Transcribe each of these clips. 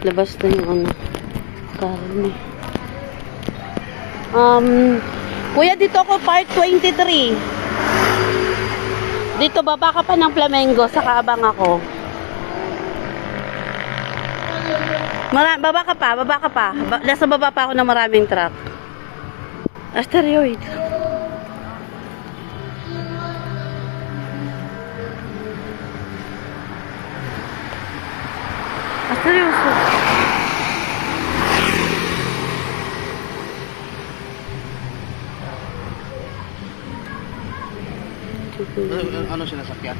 Labas na yung ano. Karne. Kuya, dito ako part 23. Dito baba ka pa ng Flamengo, saka abang ako. Baba ka pa. Nasa baba pa ako ng maraming truck. Asteroid. Seryoso. Ano sinasakyan?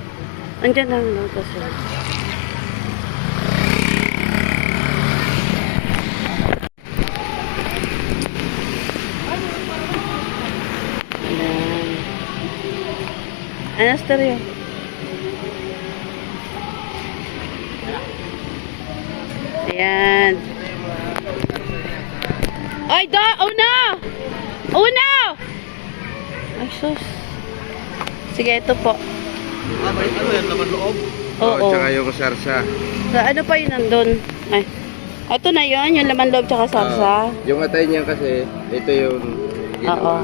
Andiyan lang daw kasi. Ano stereo? Ayan. Ay, una! Una! Ay, sus. Sige, ito po. Ano yan, laman loob? Oo. Tsaka yung sarsa. Ano pa yun nandun? Ay. Ito na yun, yung laman loob tsaka sarsa. Yung atay niya kasi, ito yung Oo.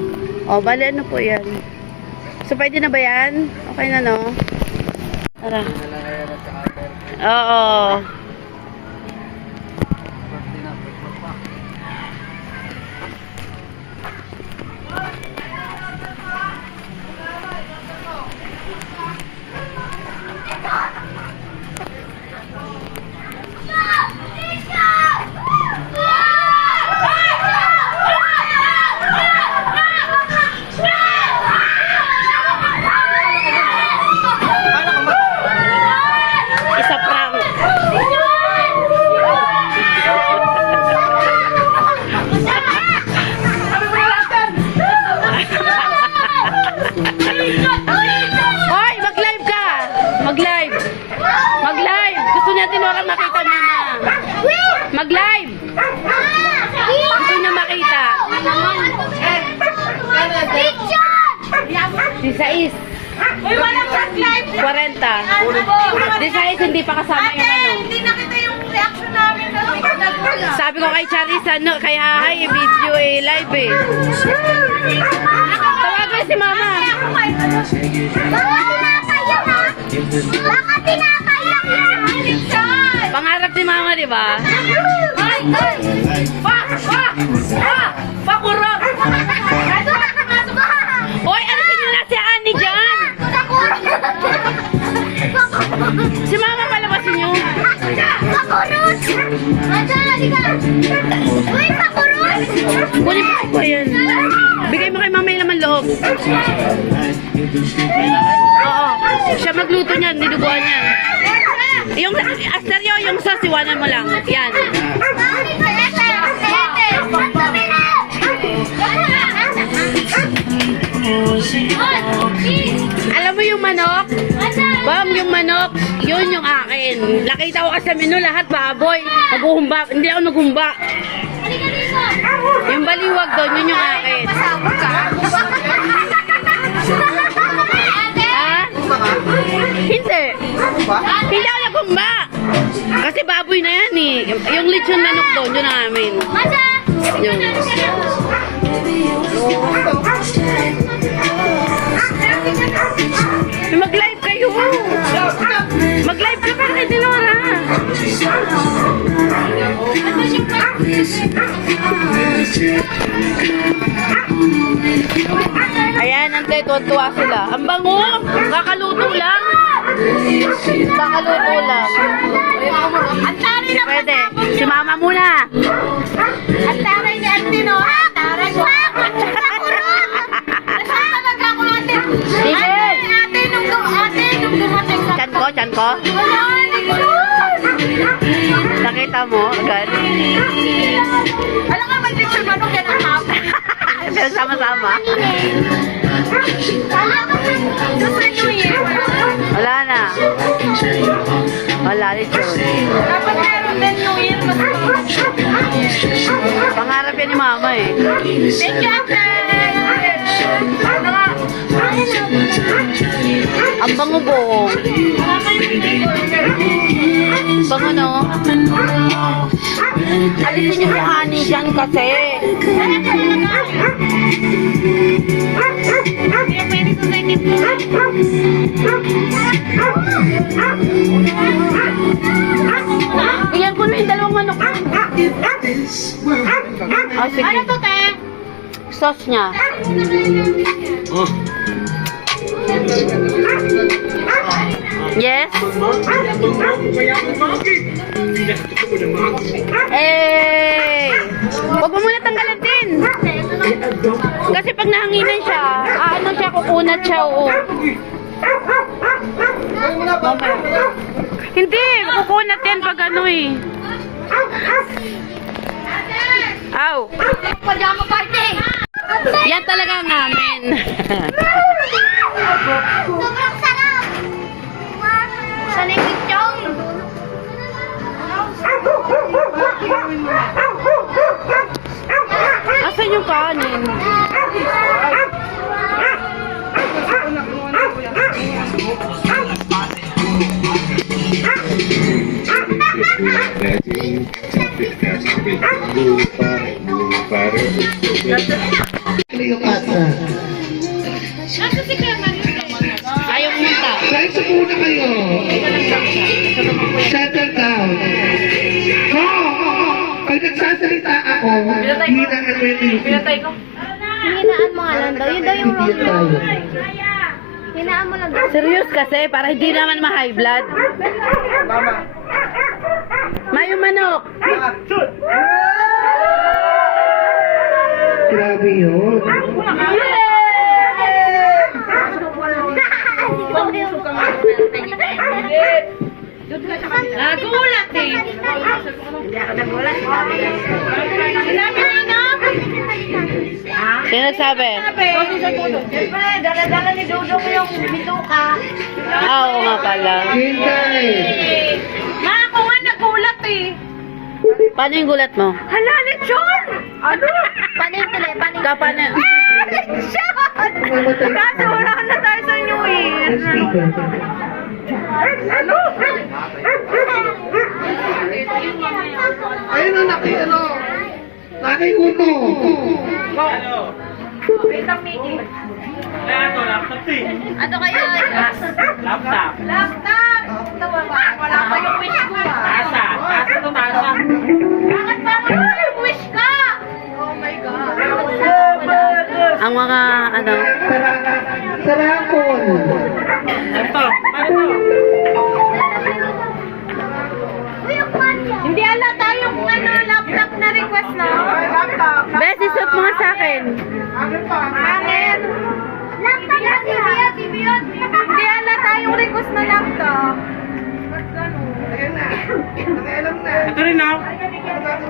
O, bali ano po yan. So, pwede na ba yan? Okay na, no? Tara. Oo. Isa prank. Hoy, mag-live ka. Mag-live. Mag-live. Gusto natin orang makita mama. Mag-live. Gusto niya makita. Si Sais. Uy, walang first live! 40. Di Sais, hindi pa kasama yung ano. Hindi nakita yung reaction namin na Sabi ko kay Charissa, no, kay Hahay, video live eh. Tawag mo si mama. Baka tinapaiyak yan! Pangarap ni mama, di ba? Ay! Pakurok! Hoy, ano nyo na si Annie dyan? Si mama palabasin nyo. Pakurot! Halika! Uy, pakurot! Kunin mo yan. Bigay mo kay mama yung naman loob. Oo. Siya magluto niyan, dinuguan niyan. Yung asteryo, yung sasiwanan mo lang. Yan. Alam mo yung manok? Bam, yung manok, yun yung akin. Nakita ko kasi sa menu lahat baboy. Maghuhumba. Hindi ako naghumba. Yung baliwag doon, yun yung akin. Ha? Hindi. Hindi ako naghumba. Kasi baboy na yan eh. Yung lechon manok doon, yun ang amin. Yung... Mag-live kayo! Mag-live ka para kay Dinora! Ayan, ante, tuwa sila. Ang bango! Kakaluto lang! Kakaluto lang. Ang taray na Pwede. Si mama muna! Ang taray ni Antino! Ang taray! Pakurot! Nasaan talaga ako ate? Sige! Ate, nung dumating sa... Chan ko? Wala, hindi ko. Nakita mo agad? Alam nga, mag-picture manok yan ang hap. Pero sama-sama. Sa New Year. Wala na. Wala rin yun. Dapat meron din New Year. Pangarap yan ni mama eh. Thank you, ate. Ang bango buong. Bango no? Alisin niyo yung honey dyan kasi. Iyan ko na yung dalawang manok. Oh, sige. Ano to, te? Sauce niya. Yes? Eh! Huwag mo muna tanggalan din. Kasi pag nahanginan siya, ano siya, kukunat siya, oo. Hindi, kukunat yan pag ano eh. Aw! Pajama party! Yan talaga ang namin. Sobrang sarap! Sana yung kitchong! Asan yung kanin? Ayaw pumunta. Guys, muna kayo. Settle down. Pag nagsasalita ako, hinaan mo yung pinatay ko. Hinaan mo nga lang daw. Yun daw yung wrong mo. Hinaan mo lang daw. Serious kasi, para hindi naman ma-high blood. Mayo manok. Grabe yun. Nagulat eh. Hindi ako nagulat. Sinabi na ina. Sino nagsabi? Siyempre, dala-dala ni Dudong yung bituka. Oo nga pala. Hintay. Ma, ako nga nagulat eh. Paano yung gulat mo? Hala, lechon! Ano? Panin tuloy, panin. Paano? Lechon! Kaso wala na tayo sa New Year. Ano? Ayun ang Nakay Uno. Ano kaya? Laptop. Laptop! Wala pa yung wish ko ah. Tasa to tasa. Bakit ba wala yung wish ka? Oh my God. Ang mga ano, Sarapon. Hindi ala tayong ano, laptop na request na. Laptop. Bes, isuot mo nga sa akin. Hangin. Laptop na siya. Hindi ala tayong request na laptop. Ayun na. Nakialam na. Ito rin ako.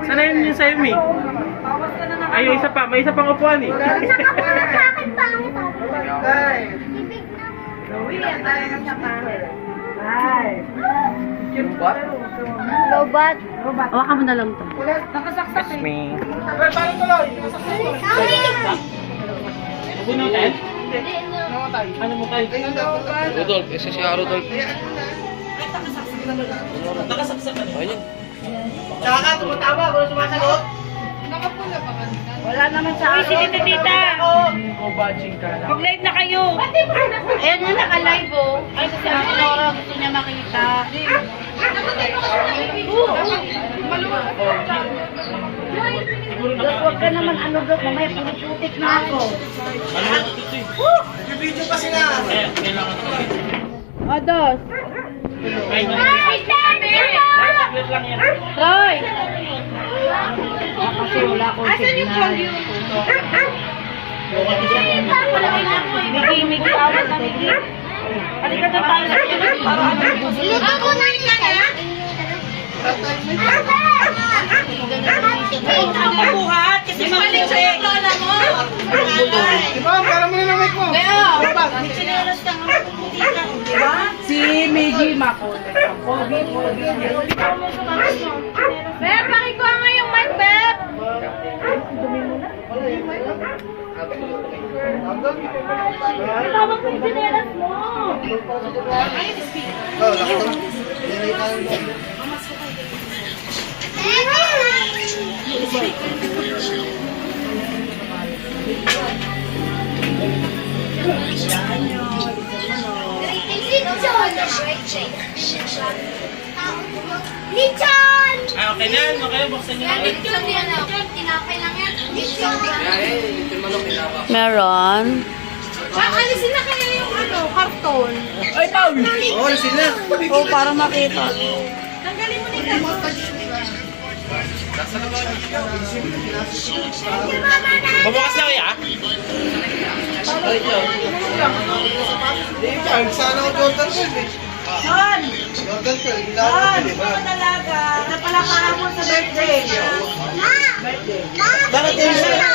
Sana yun yung sa'yo, Mi. Ay, yung isa pa. May isa pang upuan eh. Nakapunod sa akin pa. Tay. Lobat. Hawakan mo na lang to. Yes, Mi. Bunutin? Ano mo tayo? Rudolph, isa siya Rudolph. Ayun. Tsaka, tumatawa. Kung sumasagot. Wala naman sa akin. Uy, si tita. Mag-live na kayo. Ayan nga naka-live oh. Ay, kasi ang Nora gusto niya makita. Dok, huwag ka naman ano Dok, mamaya putik na ako. Video pa sila. O, Dos. Ay, dami! Troy! Kasi wala akong signal. Migi, awat na Migi. Halika doon tayo sa iyo. Para ano? Luto ko na ka na? Pagbuhat kasi mali sa iyo. Diba? Para mo na ng mic mo. Si Migi makulit. Beb, pakikuha nga yung mic, Beb! Tawag ko yung sinelas mo! Oh, lakto. Nilay tayo. Lichon! Ay, okay na yan. Okay, buksan nyo na. Lichon yan. Tinapay lang yan. Lichon! Yung manok kinaba. Meron. Alisin na kaya yung karton. Oo, alisin na. Oh, para makita. Tanggalin mo na yung karton. Babukas na kaya? Sana ako Jordan Girl eh. Jordan Girl, ginagawa ko diba? Bakit yung size?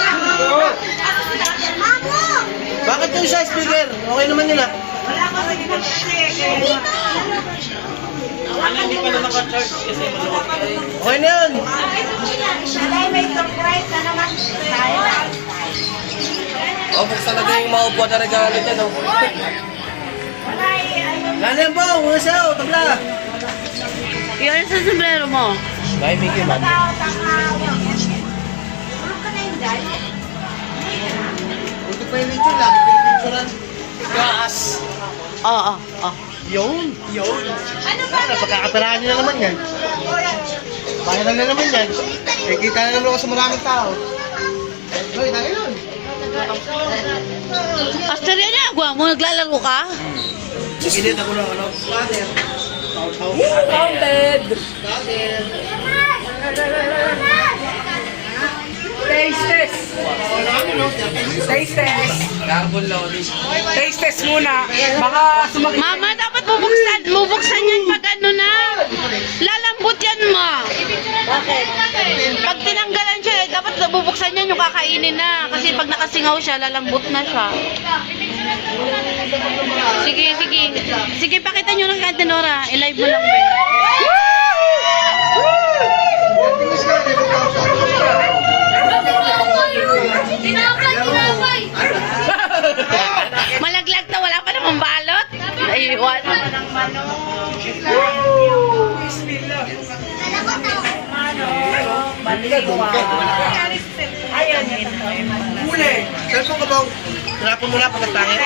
Bakit yung size speaker? Okay naman yun ah. Ano, hindi pa na naka-charge kasi Okay na yun. Oh, buksan na din yung mga upuan na regalo dyan, oh. Lalo yan po, una siya, tabla. Yan sa sombrero mo. Bye, Mickey, man. Buti pa yung picture lang, picturean. Gas! Oo, Yun. Napagkakatarahan nyo na naman yan. Viral na naman yan. Eh, kita na naman ako sa maraming tao. Hoy, tayo nun. Pastor yan na, agwa mo, naglalaro ka? Ginit ako ng ano, water. counted! Taste test. Taste test. Carbon loading. Taste test muna. Baka sumakit. Mama, dapat bubuksan yan pag ano na. Lalambot yan, ma. Bakit? Pag tinanggalan siya, dapat bubuksan yan yung kakainin na. Kasi pag nakasingaw siya, lalambot na siya. Sige, sige. Sige, pakita nyo ng Ate Nora. I-live mo lang, be. Tinapay! Malaglag na, wala pa namang balot. Naiiwan. Huli. Cellphone ka ba? Tinapon mo na pagkatangin.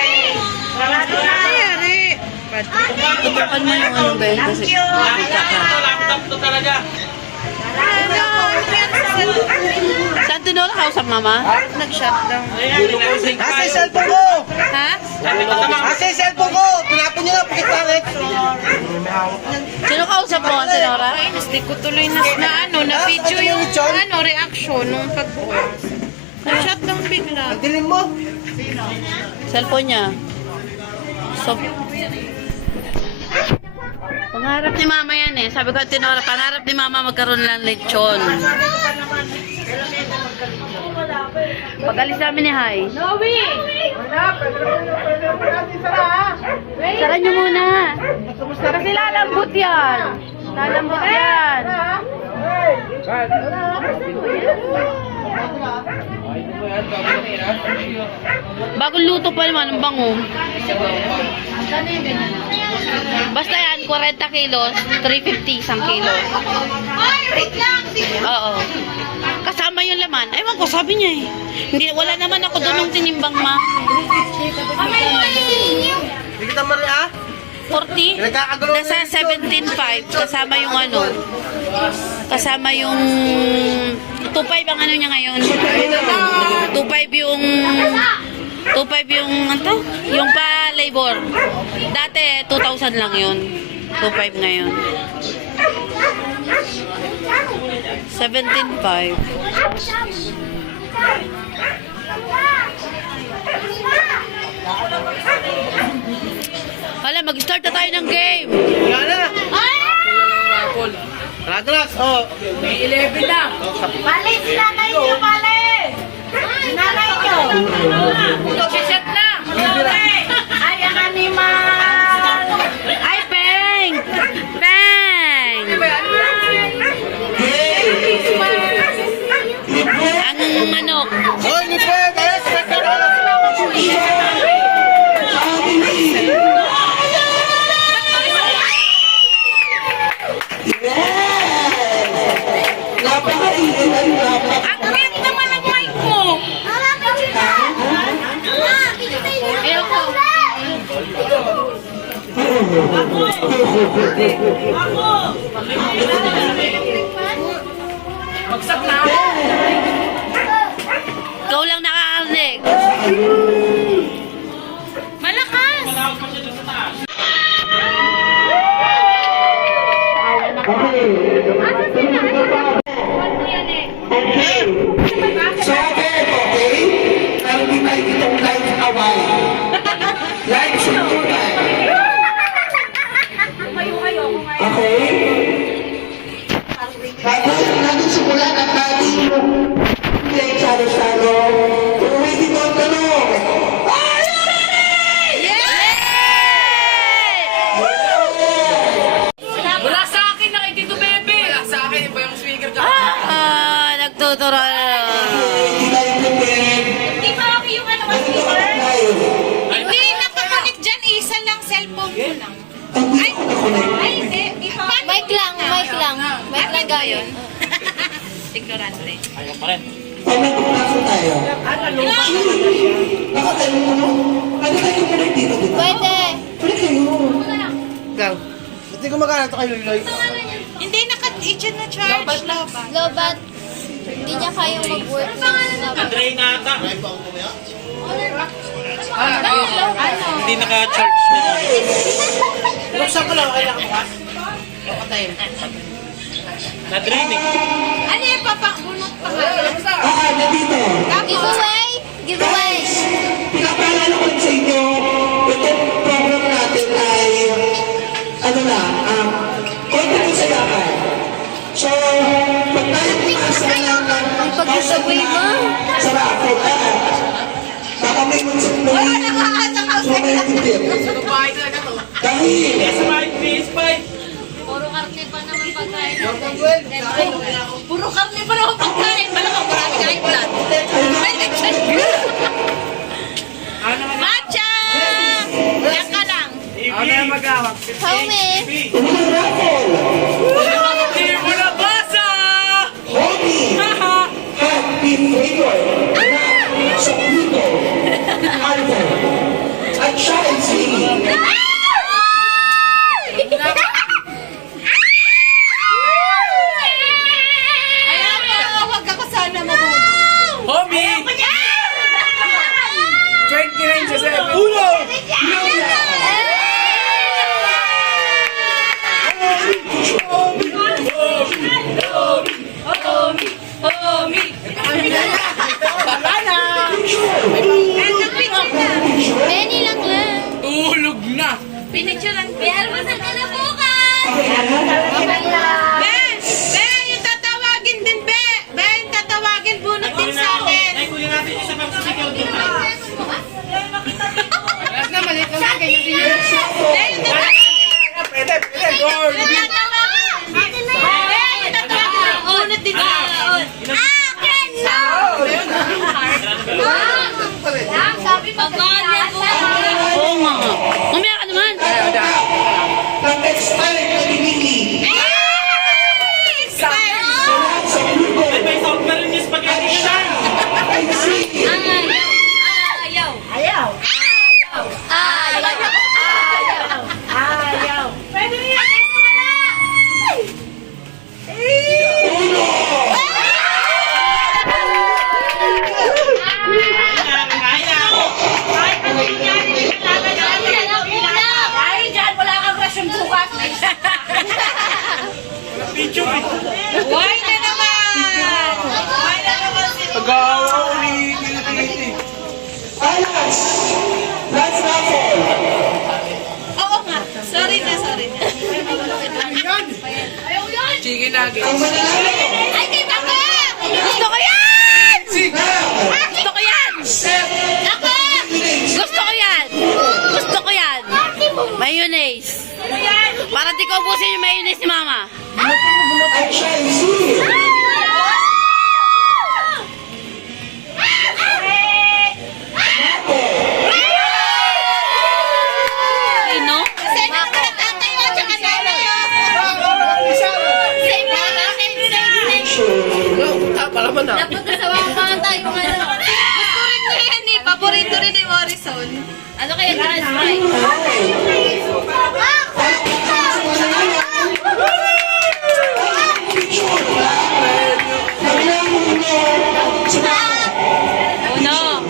Tutukan mo yung ano, be. Kasi Laptop to talaga. Saan Ate Nora kausap, mama? Nasa yung cellphone ko! Ha? Nasa yung cellphone ko! Tinapon nyo na pagkatangin. Sino kausap mo, Ate Nora? Hindi ko tuloy na ano, na video yung ano, reaction nung pag-post. Nag-shot lang bigla. Ang dilim mo. Cellphone niya. So, pangarap ni mama yan eh. Sabi ko, Ate Nora, pangarap ni mama magkaroon lang lechon. Pag-alis namin ni Hai. Noe! Sara nyo muna. Kasi lalambot yan. Lalambot yan. Bagong luto pa naman, ang bango. Basta yan, 40 kilos, 350 isang kilo. Ay, wait lang! Oo. Kasama yung laman. Ewan ko, sabi niya eh. Hindi, wala naman ako doon nung tinimbang, ma. Amay mo yung Hindi kita mali ah. 40? Nagkakagulo na Nasa 17.5. Kasama yung ano. Kasama yung 2.5 ang ano niya ngayon. 2.5 yung 2.5 yung ano? Yung pa-labor. Dati 2,000 lang yun. 2.5 ngayon. 17.5. Hala, mag-start na tayo ng game. Wala na. Radras, oh. Pale, sinanay niyo, pale! Sinanay niyo! Nag-shot na. Ay, ang animal! Ay, Peng! Peng! Ang manok. Hoy, ni Peg! Ayos, Ang cute naman ng mic mo. Ayoko. Bagsak na. Ikaw lang nakakarinig. Malakas. So, okay, pero hindi tayo itong live away. Live suntunan. Okay? Bago natin simulan ang ating salo-salo, ready ko ang tanong. Wala sa akin, nakitito bebe. Wala sa akin, iba yung speaker ka. Nagtuturo. Hindi tayo prepared. Di ba okay yung ano kasi Hindi, nakakunik dyan. Isa lang, cellphone ko lang. Ay, hindi. Di ba? Mic lang, mic lang. Mic lang gayon. Ignorante. Pag nagpapasok tayo, nakatayo mo, ano tayo kumalit dito, di ba? Pwede. Pwede kayo. Go. Ba't di gumagana ito kayo, Loy? Hindi, naka-itchan na charge. Lobat. Hindi niya kayang mag-work. Andre na ata. Ano? Hindi naka-charge na. Buksan ko lang, kailangan mo ka? Na-drain eh. Ano yung papabunot pa nga? Nandito. Giveaway? Giveaway. Pinapaalala ko sa inyo, itong program natin ay, ano na, konti ko sayakan. So, pag tayo pumasa ng pag-giveaway mo? sa raffle, baka may magsiplo so may titip. Dahil, Puro karne pa naman pagkain. Puro karne pa naman pagkain. Malamang marami kain blood. Matcha! Yan ka lang. Ako na yung mag-awak. Homie. unang raffle, Hindi mo na basa! Homie, happy flavor na sa puto, Arthur, at siya ay singing. Ayan mo, huwag ka sana mabunot. Homie! 29 sa 7. Uno! Benny lang lang. Tulog na. Pinicturean ko. May almasal ka na bukas. Ben! Ben! Yung tatawagin din, Be! Ben! Tatawagin bunot din sa akin. Ay, kuya natin isa pang speaker dito. Na maliit lang sa ganyan din. Ben! Yung tatawagin. Pwede, pwede. Goal! Yung tatawagin. Ben! Yung tatawagin. Bunot din sa akin. Akin! Sabi mo Oo nga. Mamaya ka naman. The next time na binili, sa puto, Ay, may sound pa rin yung spaghetti siya. ay singing. Ayaw. Ayaw. Ayaw. Pwede rin yan. Kasi wala. Uno! Ay, dyan. Wala kang rasyon bukas. Picture eh. Why na naman? Pag-aawa ko ni Pinipiniti. Alas! Last raffle! Oo nga. Sorry na, sorry na. Chicken nugget. Ang mananalo! Ay, kay Papa! Gusto ko yan! Gusto ko yan! Ako! Gusto ko yan! Gusto ko yan! Mayonnaise. Para di ko ubusin yung mayonnaise ni Mama. At siya ay singing. Sino? Kasi natatay mo, tsaka nanay. Same lang, same. Sure. palaman na. Dapat nasawa pa tayo ano. Gusto rin niya yan eh. Paborito rin ni Morrison. Ano kaya Grand Strike? Uno.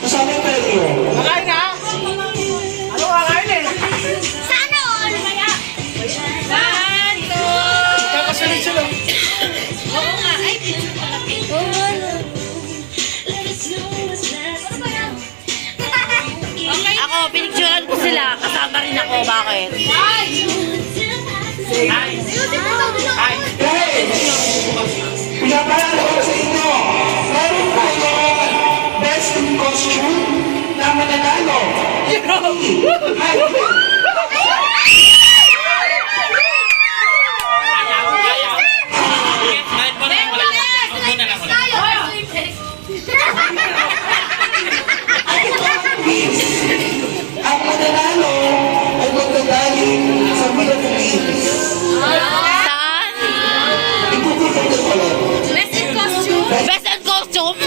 Kasama yung premyo. Makain na! Ano kakain eh? Sana all! One, two. Kakasunod sila. Oo nga. Ay, picture pala. Oo nga. Okay. Ako, pinicturean ko sila. Kasama rin ako. Bakit? Pinapalala ko sa inyo, meron tayong best in costume na mananalo. Ang mananalo ay magdadaling sa Philippines. Saan? Ipupulong ko ulit. Best in costume. Best in costume?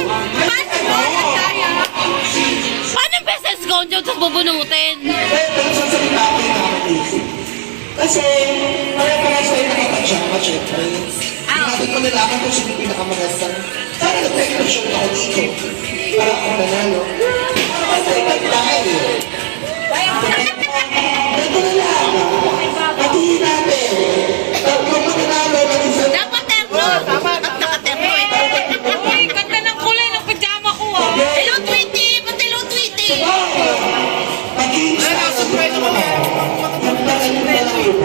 Paano best in costume sa bubunutin? Pero sa salita ko yung nakakaisip. Kasi, pare-pares tayo nakapag-drama, syempre. Natin ko nalaman kung sino yung pinakamagandang. Sana nag-decoration ako dito. Para ako nanalo. Kasi nag-tayo. Ito na lang. Paghihin natin. Tatlong mananalo ng isang... Dapat terno. Dapat nakaterno eh. Uy, ganda ng kulay ng pajama ko ah. Hello, Tweety! Pati hello, Tweety! Paghihin sa akin. Magtagal na lang yun.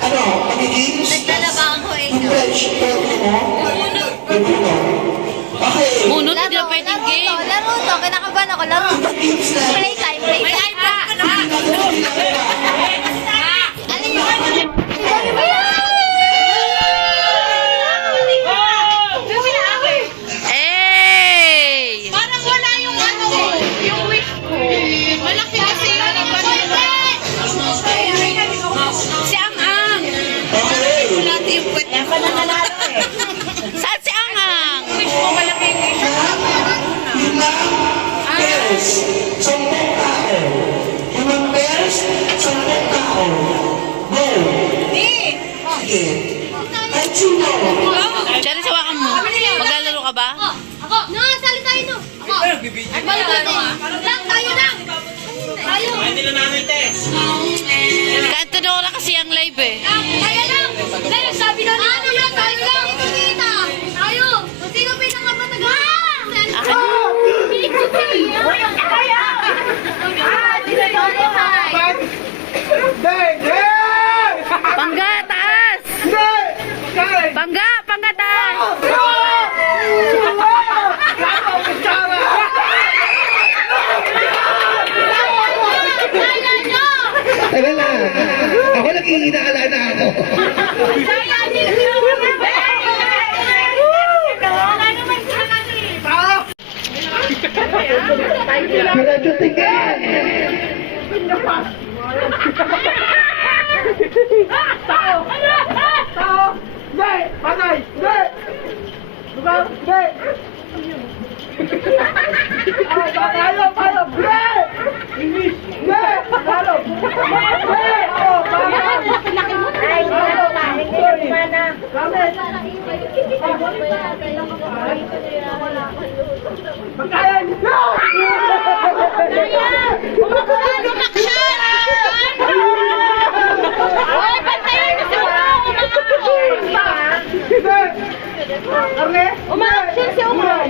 Ano? Paghihin sa Naglalabang ko eh. yung friendship mo. Okay. Bunot, hindi na pwedeng game. Laro to. Kinakabahan ako. Laro. Pag-games na. Playtime. May iPad ka na. Ano yun? Hey! Parang wala yung ano, yung wish ko. Malaki kasi yun. Si Ang-Ang! Okay. Wala yung puwet. Saan si Ang-Ang? Wish ko malaki yung wish ko. Limang bears, 10 tao. Limang bears, 10 tao. Go. Sige. Kahit sino. Cherry, sawakan mo. Maglalaro ka ba? Ako. No, sali tayo no. Ako. Malapit eh. Lang, tayo lang. Tayo. Kanto na oras kasi ang live eh. Tayo lang. Tayo, sabi na nila. Ano yan? Tayo lang. Kita. Tayo. Kung sino pinakapatagal. Akin. Tayo. Pangga, taas! Pangga, pangga, taas! Tagal na. Ako nag-iinaalala na ako. Pinaduting ka yan. Hoy, pantayin na si Umaksyon si Umar.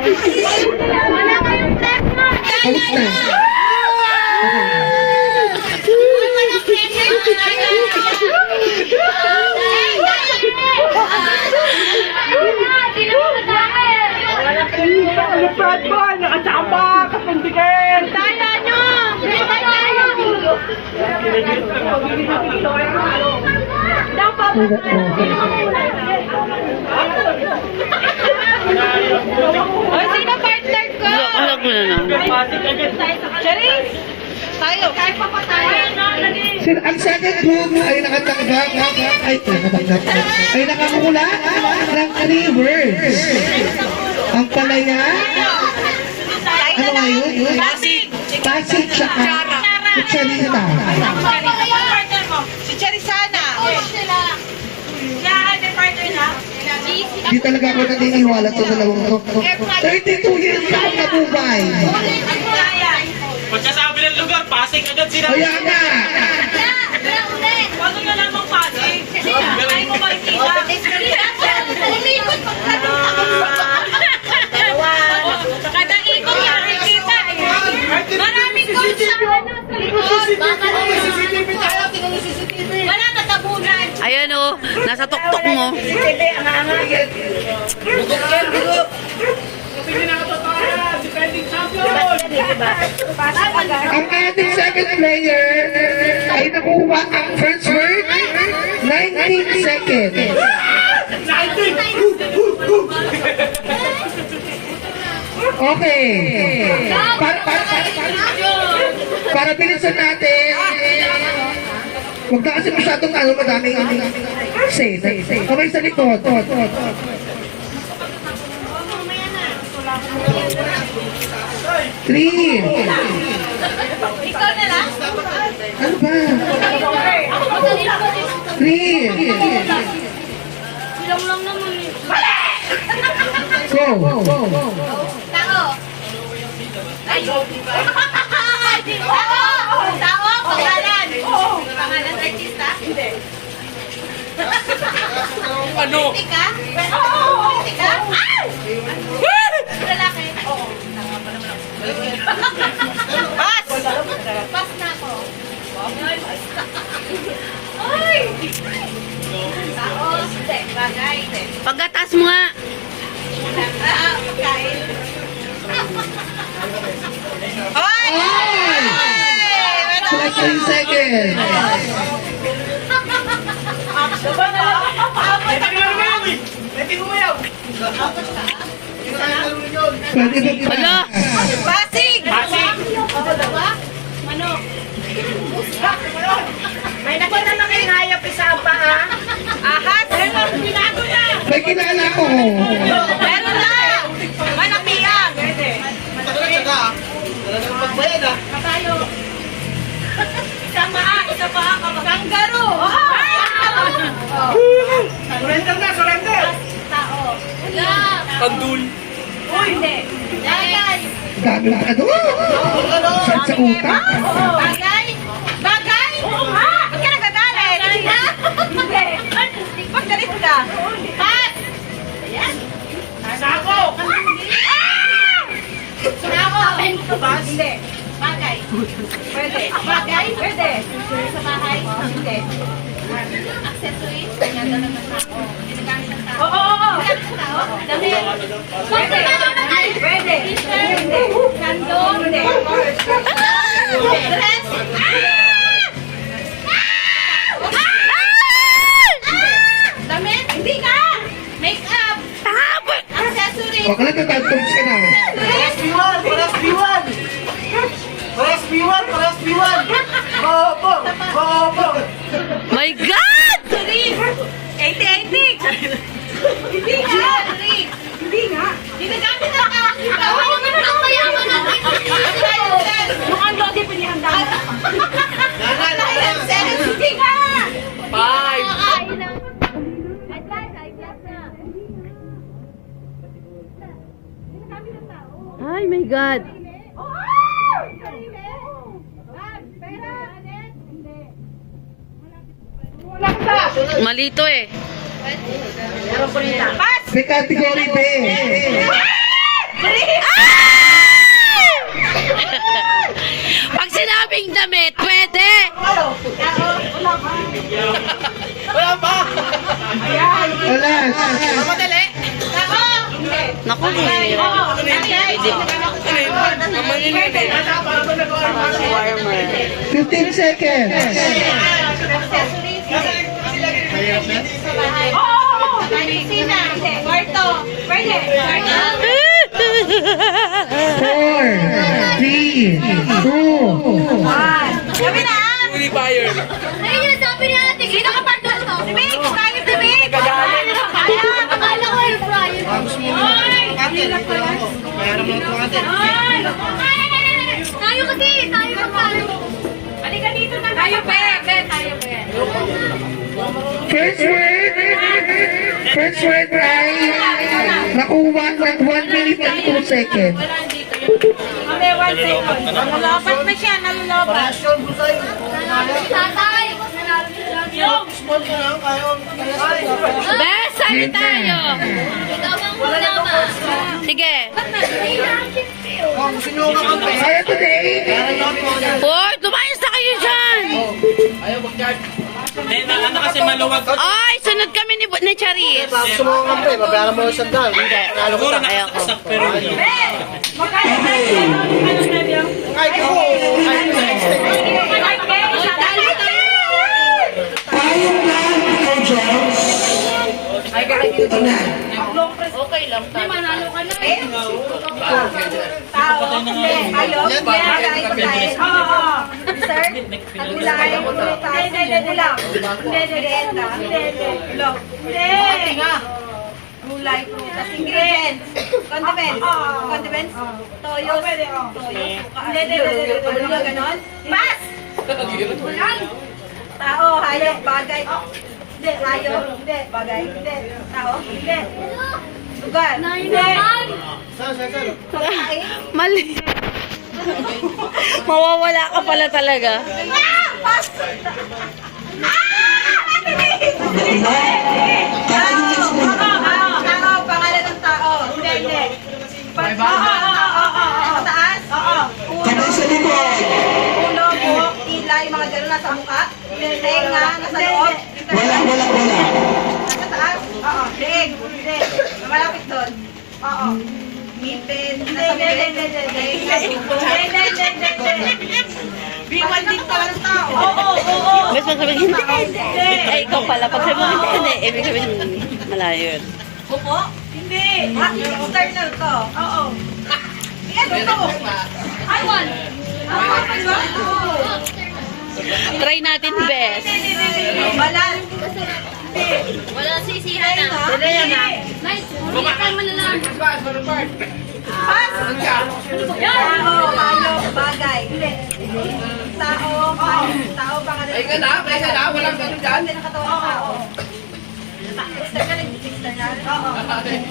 Wala kayong tekno. Alis na. Dapat O, sino partner ko? Alam mo na na. Pasig agad. Charis! Tayo. Ang second group ay nakatanggap ay nakakula ng 3 words. Ang palaya, ano nga yun? Pasig tsaka kutsarita. Si Charisana. Di talaga ako naniniwala sa dalawang to. 32 years na akong nabuhay. Pagkasabi ng lugar, Pasig agad sila. Kaya nga, Paano na lamang Pasig? Ay mo makikita. Kada ikot nakikita eh. Maraming gold sa wala natabunan. Ayan o, nasa tuktok mo. ang ating second player ay nakuha ang first word, 19 seconds. Okay. Para bilisan natin, huwag na kasi masyadong madaming say. Okay sa likod. Three. Ikaw na lang. Ano ba? Three. Bilang lang naman eh. Go. Tao. Ay. Tao, pangalan. Pangalan artista? Hindi. Ano? Politika? Politika? Ay! Lalaki? Oo. Pas! Pas na ako. Ay! Tao? Hindi. Bagay? Hindi. Pagkatas mo nga. Pagkain? Ay! Plus 3 seconds. Pwede ba Wala. Pasig! Manok. May nakita na kayo hayop isa pa ha? Ahas! Binago na! May kilala ko. Meron na! Manapiang! Kabayo. Sama, isa pa Kanggaro! Tao. Wala. Pandul. Hindi. Bagay. Dami na ano? Saan sa utak? Bagay. Bagay! Ba't ka nagagalit? Hindi. Ba't galit ka? Pas. Ayan. Sako! Sinako. Pas. Hindi. Bagay. Pwede. Bagay. Pwede. Sa bahay. Hindi. Accessories. Ganda ng tao. Ginagamit ng tao. Oo. Ginagamit ng tao. Dami. Pwede. Pwede. Hindi. Sandong. Hindi. Dress. Damit. Hindi ka. Make-up. Accessories. Huwag ka lang tatantungs ka na. Dress. My God! Hindi nga. Hindi nga. Ginagamit na ka. Ikaw naman ang mayaman natin. Yung ano, di pa niya handa. Hindi nga. Five. Ay, my God. Malito eh. May category B. Pag sinabing damit, pwede. Wala. Naku, hindi. 15 seconds. Oo! Kusina. Kwarto. Pwede. Kwarto. 4, 3, 2, Kami na! Purifier. Ayun yung sabi niya natin. Sino ka pa doon to? Si Mick! Tayo si Mick! Kaya! Akala ko yung Brian. Ay! Tayo kasi! Tayo pa tayo! Halika dito na! Tayo pa! Tayo pa! First word ay nakuha ng 1 minute and 2 seconds. Kami, 1 second. Nalulapat na siya, nalulapat. Tatay! Bes, sali tayo. Ikaw ang muna ba? Sige. Kaya today, Hoy, tumayos na kayo dyan. Ayaw mag-charge. Ano kasi maluwag. Ay, sunod kami ni Charis. Gusto mo nga pre, mabayaran mo yung sandal. Nalo ko Siguro na. nakasaksak pero hindi. tayong lahat ikaw, Jones. Ito na. Okay lang. Manalo ka na eh. Tao. Ayo. Oo. Sir. Kulay. Hindi lang. Hindi. Gulay, prutas, ingredients, condiments, toyo, suka, ganon. Pas! Tao, hayop, bagay. Hindi, hayop, hindi, bagay, hindi. Tao, hindi. Lugar, hindi. Mali. Mawawala ka pala talaga. Pas! Tao, pangalan ng tao. Hindi. Mataas? Kamay sa likod. Ulo, buhok, kilay, mga gano'n nasa mukha. Tenga, nasa loob. Wala. Nasa taas? Oo. Leeg. Hindi. Malapit doon. Oo. Ngipin. Nasa bibig. B1 din pala ng tao. Oo. Bes, pag sabihin, hindi. Ay, ikaw pala. Pag sabihin, hindi. Ibig sabihin, malayo yun. Buko? Hindi. External to. Oo. Ano to? I want. Try natin, Bes. Balan. Wala sisihan na. Hindi yan na. Nice. Bumikan mo na lang. Pas! Tao, hayop, bagay. Hindi. Tao, hayop, tao, pangalan. Ay ka na, walang ganun dyan. Hindi nakatawa ng tao. External. Oo.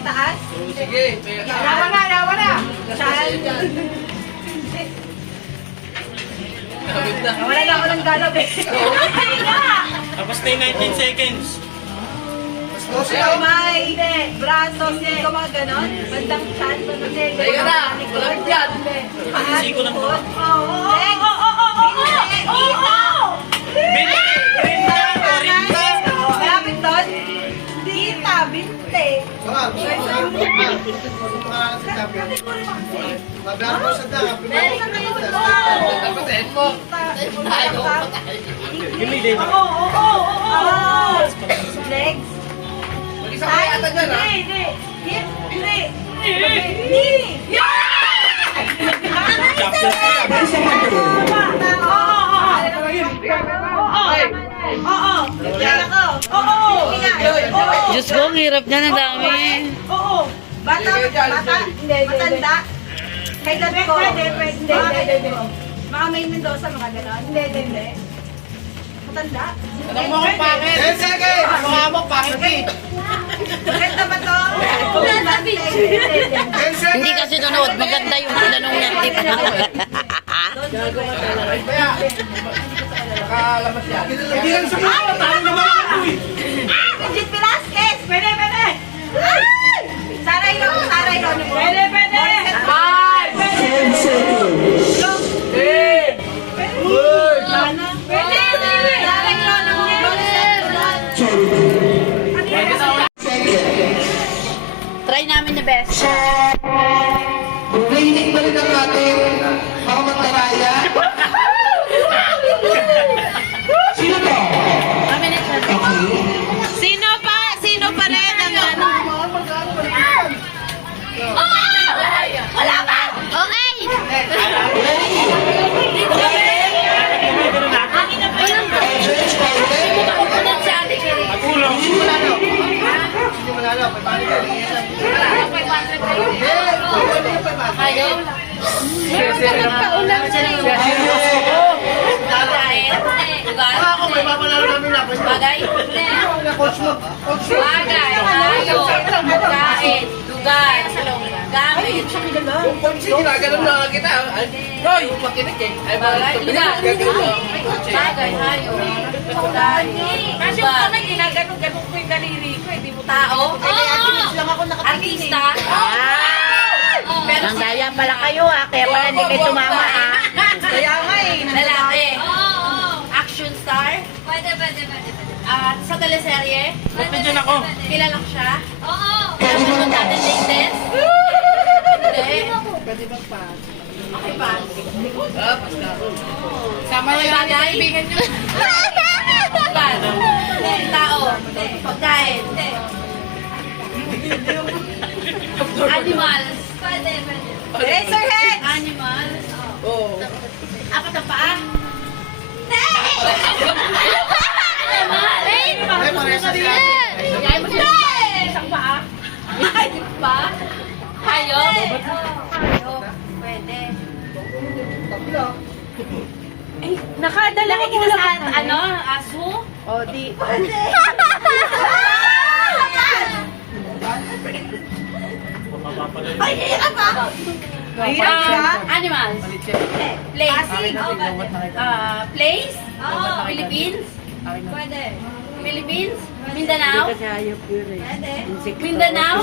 Taas? Sige. Yawa na. Saan? Wala na ako ng galap eh. Tapos na yung 19 seconds. Kamay, braso, siko, mga ganon. Bandang chan, bandang Ay ka na, walang dyan. paan, Siko lang. likod, legs, ilaw, malapit doon. Dita, binte. Tapasin mo. Legs. Mag-isa kayo ata dyan ha. Hip, knee. Diyos ko, ang hirap niya. Ang dami. Matanda. Kailan ko? Pwede. Mga may Mendoza, mga gano'n. Hindi. Matanda. Anong mo kong pangit? 10 seconds! Mukha mo pangit eh. Maganda ba to? Hindi kasi nanood. Maganda yung tinanong niya. Tip. Nakalabas yan. Hindi lang sa mga parang naman ako eh. Legit Velasquez! Pwede! Saray Lo. Pwede! 10 seconds. Pwede! Saray Lo. Try namin ni Bes. So, umiinig na rin ang ating mga mantaraya. Sino to? Kami ni Charis. Okay. Bagay? Bagay, hayop, kain, lugar, gamit. Ginaganon na kita. Roy, makinig eh. Ay, Bagay, lugar. Bagay, hayop, kain, Kasi lugar. kami ginaganon-ganon ko yung daliri ko, hindi mo Tao? lang ako Artista? Pero ang daya pala kayo kaya pala hindi kayo tumama Kaya nga eh. Lalaki? Action star? Pwede. Sa teleserye? Ba't nandiyan ako? Kilala ko siya? Oo. Alam mo naman natin latest? Hindi. Okay pa. Sama Okay, yung bagay? kaibigan niyo. Lugar. Tao. Pagkain. Animals. Pwede. Razorhead. Animals. Oo. Apat na paa. Isang paa. Hayop pa? Hayop? Hayop. Pwede. Nakadala ko Nakikita sa ano? Aso? O di. Ay, hirap ah! Animals. Place. Place? Philippines? Pwede. Philippines? Mindanao? Mindanao?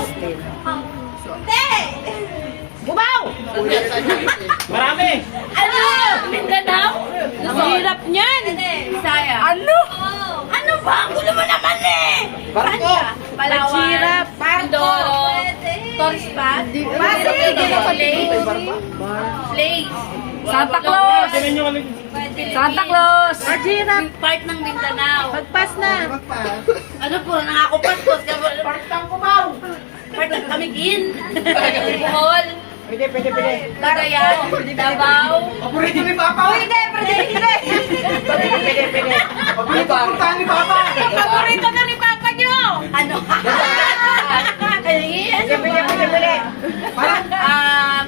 Bubaw! Marami! Ano? Mindanao? Ang hirap niyan! Bisaya? Ano? Ano ba? Ang gulo mo naman eh! Barko! Palawan? Hirap. Mindoro? Torres Bad? Place? Santa Claus! Ganun yung ano. Santa Claus! Mahirap! Part ng Mindanao. Pagpas na! Ano po? Nakakupatos. Part ng Cubao. Part ng Camiguin. Bohol. Pwede. Cagayan. Davao. Paborito ni Papa. Pwede. Paborito ni Papa. Paborito na ni Papa nyo. Ano? Pwede.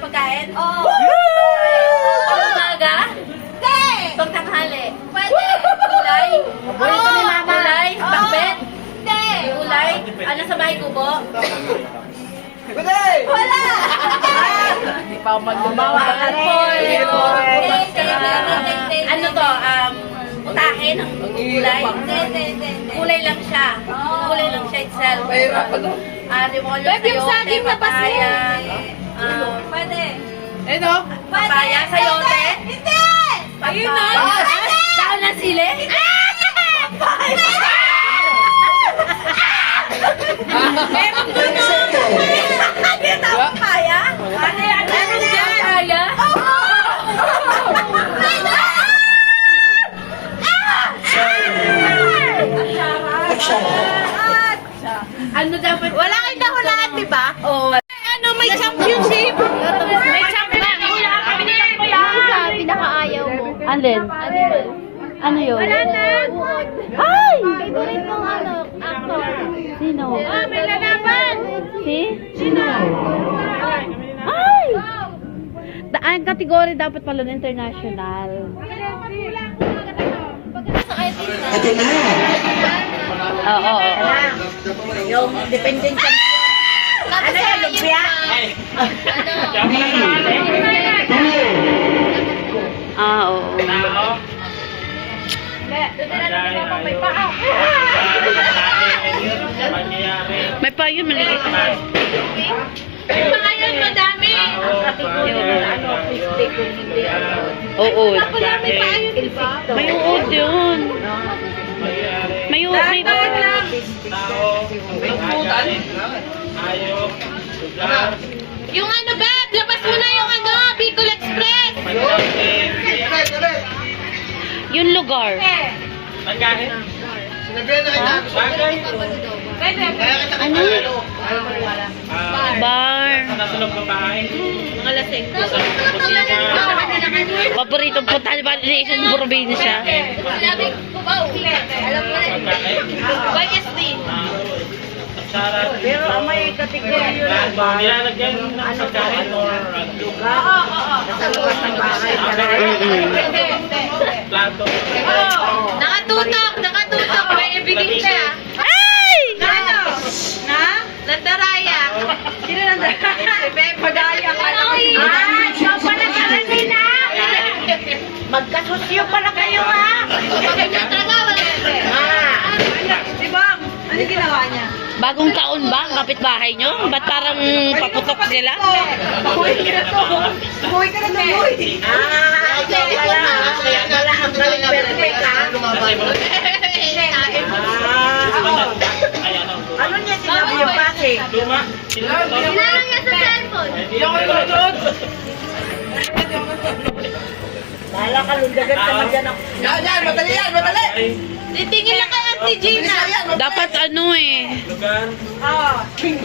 Pagkain? Pag-umaga? Pagtanghali? Pwede. Gulay? Paborito ni Mama. Gulay? Bakbet? Gulay? Ano sa bahay kubo? Pwede. Wala! Hindi pa ako maglumawa. Ano to? Utahe ng gulay? Kulay lang siya. Kulay lang siya itself. Mahirap ano? Remolo, Babe, yung saging na basta papaya. Pwede. Ano? Papaya, sayote. Hindi! Ayun na. Daon ng sili. Meron doon no? Ano yung papaya? Meron dyan. Papaya? Ano dapat? Wala kayong nahulaan, di ba? Oo. Ano, may championship? May championship. Pinakaayaw mo. Alin? Ano yun? Wala na. Ay! Favorite mong actor. Sino? May lalaban. Si? Sino? Ay! Ang kategory dapat pala na international. Ito na. Oo. Yung dependent champion. Ano yan, lumpia? Diyan mo lang Oo. Tao. May paa. May pa yun, maliit. Ayun, madami. Oo. Wala, may paayun, di ba? May uod yun. May uod. May Tao. Ayok. Lugar. Yung ano ba? Labas mo na yung ano, Bicol Express. yung lugar. Pagkain. Sinabihan na kita. Bagay. Pwede. Ano? Bar. Nasa loob ng bahay. Mga lasing. Sa kusina. Paboritong punta ni Validation probinsya. Sabi ko ba? Alam mo na. Pagkain. YSD. Sarap. Pero ang may kategorya yun. Nilalagyan ng pagkain or lugar. Sa labas ng bahay. Plato. Nakatutok. May Bibigay ka. Ay! Ano? Na? Landaraya. Sino landaraya? Si Bebe. Madaya ka lang. Ikaw pala karanin na. Magkasosyo pala kayo ha. Ganyan talaga. Si Bam, ano ginawa niya? Bagong taon ba ang kapitbahay nyo? Ba't parang paputok sila? Buhay ka na to. Buhay ka na to, buhay. Kaya pala ang galing perfect ha. Ano niya sinabi yung pake? Kailangan niya sa cellphone. Bala ka, lundagan ka man dyan ako. Yan, madali yan, madali! Titingin lang kay Auntie Gina. Dapat ano eh.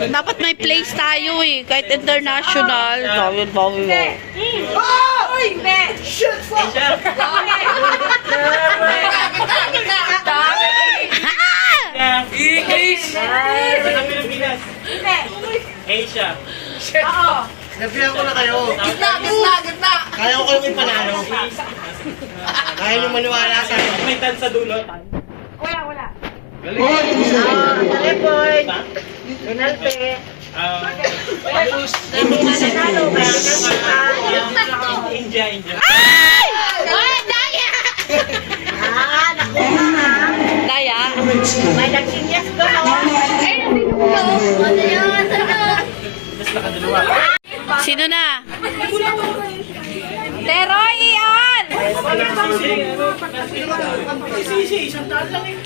Dapat may place tayo eh. Kahit international. Bawin. Uy! Shoot for! English! Asia. Nabihan ko na kayo. Gitna! Kaya ko kayong ipanalo. Kaya nyo maniwala sa akin. May tan sa dulo. Telepoy! Pinalpe! Hindi na nanalo kaya India. Ay, daya! nakuha na. Daya. May nagsinyas ko na. Ay, nandito ko. Ano yan? Sino na? Teroy, iyan!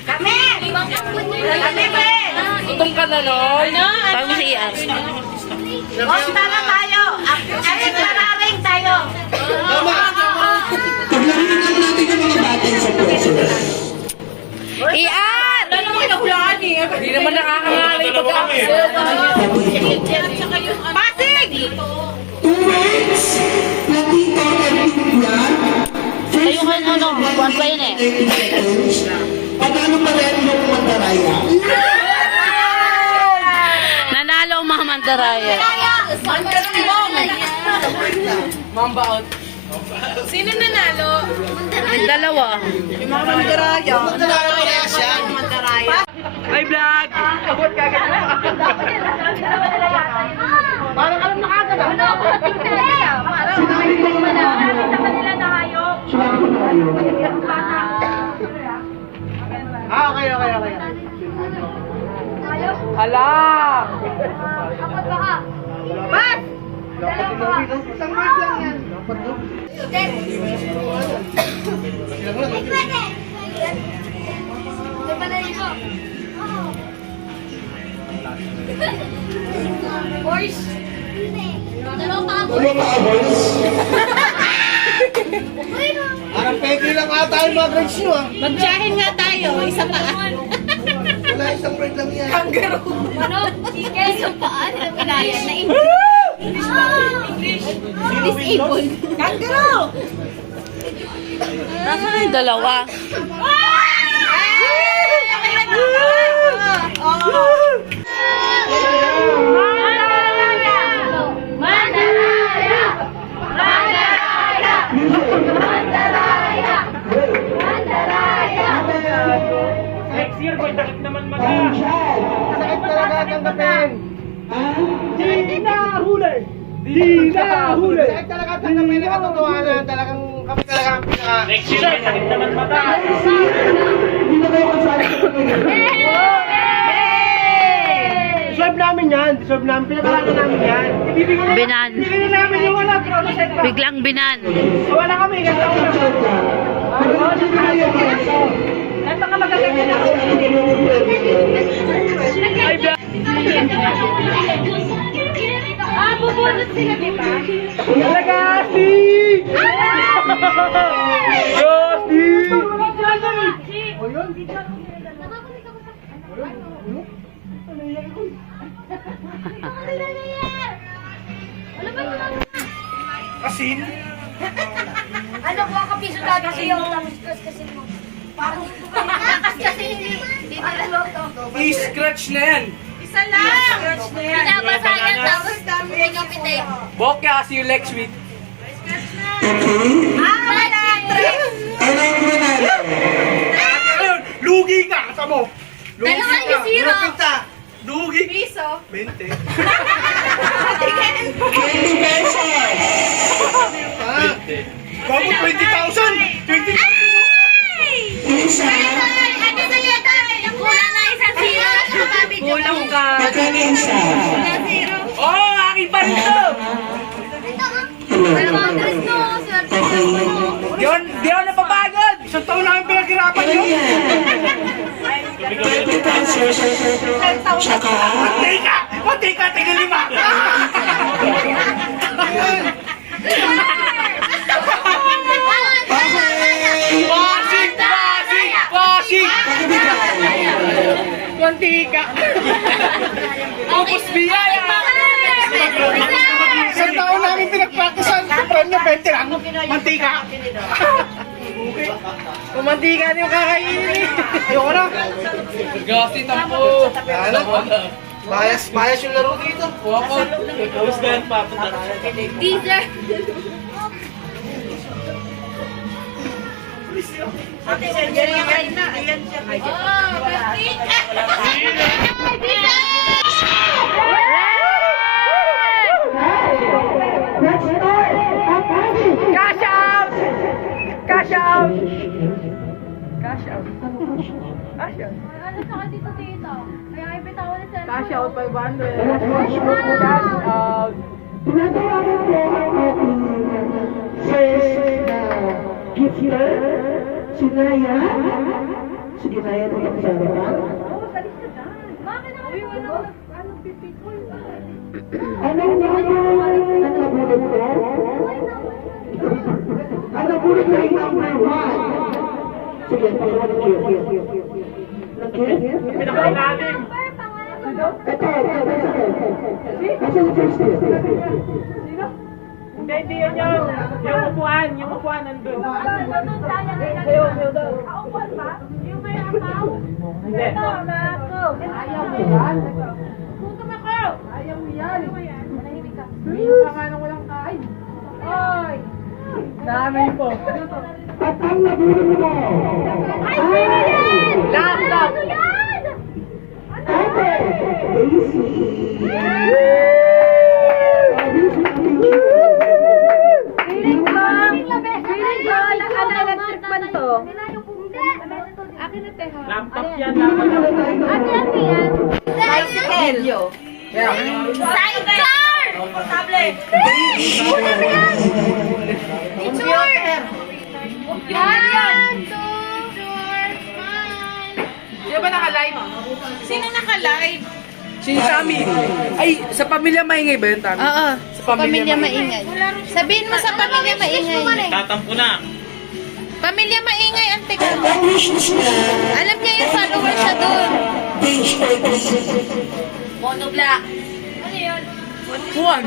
Kami! Kami, be! Gutom ka na, Loy. Tawag si Ian. Basta na tayo! Arit mararing tayo! Paglarinan natin yung mga batang sa puso. Ian! Hindi naman nakakangalay ito ka. Pasig! 2 weeks na Tito and Bigyan. Kayo ka ano, buwan pa yun eh. Patalo pa rin yung Mandaraya. Nanalo ang mga mandaraya. Mamba out. Sino nanalo? Yung dalawa. Mandaraya. Mandaraya siya. Mandaraya. Hi, vlog! Abot ka agad. Parang alam na kagad ah. Sinabi ko na Sa kanila na kayo. sinabi ko tayo. Okay. Hala! Apat ba ka? Bas! Isang word lang yan. Pwede! Di ba na ito? Boys! Dalawa pa ako. Ano mga boys? Parang peki lang ata yung mga grades nyo ah. Magtsahin nga tayo, isa pa. Wala isang word lang yan. Ano? Kaya sa paan na pinaya na English. Disabled. Kangaroo! Nasaan yung dalawa? Next year, boy, takip naman mata. Sakit talaga tanggapin. Di na huli! Sakit talaga tanggapin na katotohanan. Talagang kami talaga ang pinaka... Next year, boy, takip naman mata. Hindi na kayo kasali sa Deserve namin yan. Deserve namin. Pinakalanan namin yan. Ibibigay na Binan. namin yung wala. Pero ano sa iba? Biglang binan. Wala kami. Ganda ko na. Kahit mga magaganda na. Bubulot sila, di ba? Talaga, Steve! Yo, Steve! O yun? Asin? Ano po ang kapiso dati sa'yo? Tapos kasi mo. Parang kasi hindi na luto. I-scratch na yan. Isa lang! Binabasa yan tapos pinupite. Bokya, see you next week. Ano ang manalo? Ayun, lugi ka! Sa mo! Dalawa yung zero. Pinta. Dugi. Piso. 20. 20 pesos. Bago 20,000. 20,000. Isa. Ate Saleta, kulang na isang zero. Kulang ka. Magkano isa? Oh, akin pa rin to! Di ako napapagod! Isang taon namin pinaghirapan yun. 20 pesos. Tsaka. Mantika, tigil 5. Bossing! Mantika. Ubus biyaya! Isang taon namin pinagpraktisan. Premyo 20 lang. Mantika. Kung mantika na yung kakainin eh. Ayoko na. Gasi tampo! Ano? Bias yung laro dito. Wako! Tapos ganyan pa. Teaser. Cash out! Cash out! Cash out. Cash out. Ano sa dito dito? Kaya ibitawan na sa Cash out 500. Cash out. Tinatawagan ko ang ating first gifter, si Naya. Sige, Naya, tulong sa harapan. Bakit ako yung ano pipikol? Anong nabulot ko? Ang nabulot ko yung number 1. Sige, pangalaman ko. Pinakailalim. Ito. Nasa yung first gift? Hindi yan yun. Yung upuan nandun. Kaupan ba? Yung may amaw? Hindi. Ito, mako. Ayaw mo yan. Puto mo ko. Ayaw mo yan. Manahimik ka. Yung pa nga nang walang kain. Oy. Dami po. At ang nabulot mo? Ay, sino yan? Laptop. Ano yan? Ate! Daisy! Feeling ko, electric pan to. Akin na teha. Laptop yan. Laptop. Ate yan. Bicycle. Sidecar! Tablet. Una ba yan? Computer. Yan. Di ba naka-live? Sino naka-live? Si Sammy. Ay, sa pamilya maingay ba yun, Tami? Oo. Sa Pamilya maingay. Sabihin mo sa pamilya maingay. Tatampo na. Pamilya maingay, ante ko. Ang wishes niya, Alam niya yung follower siya doon. page 43. Monoblock. Upuan.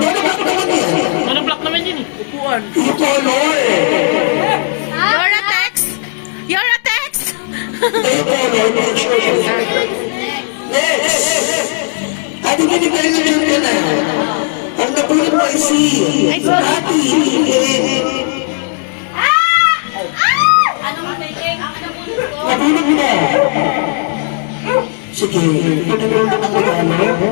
Ano block naman yun eh? Upuan. Yung color. You're a text? You're a text? Yung color, page 43. Next! Ate, binigay na dyan ka na. Ang nabulot mo ay si Ate Ingrid. Nabulot mo. Sige, pinabulot mo ng regalo.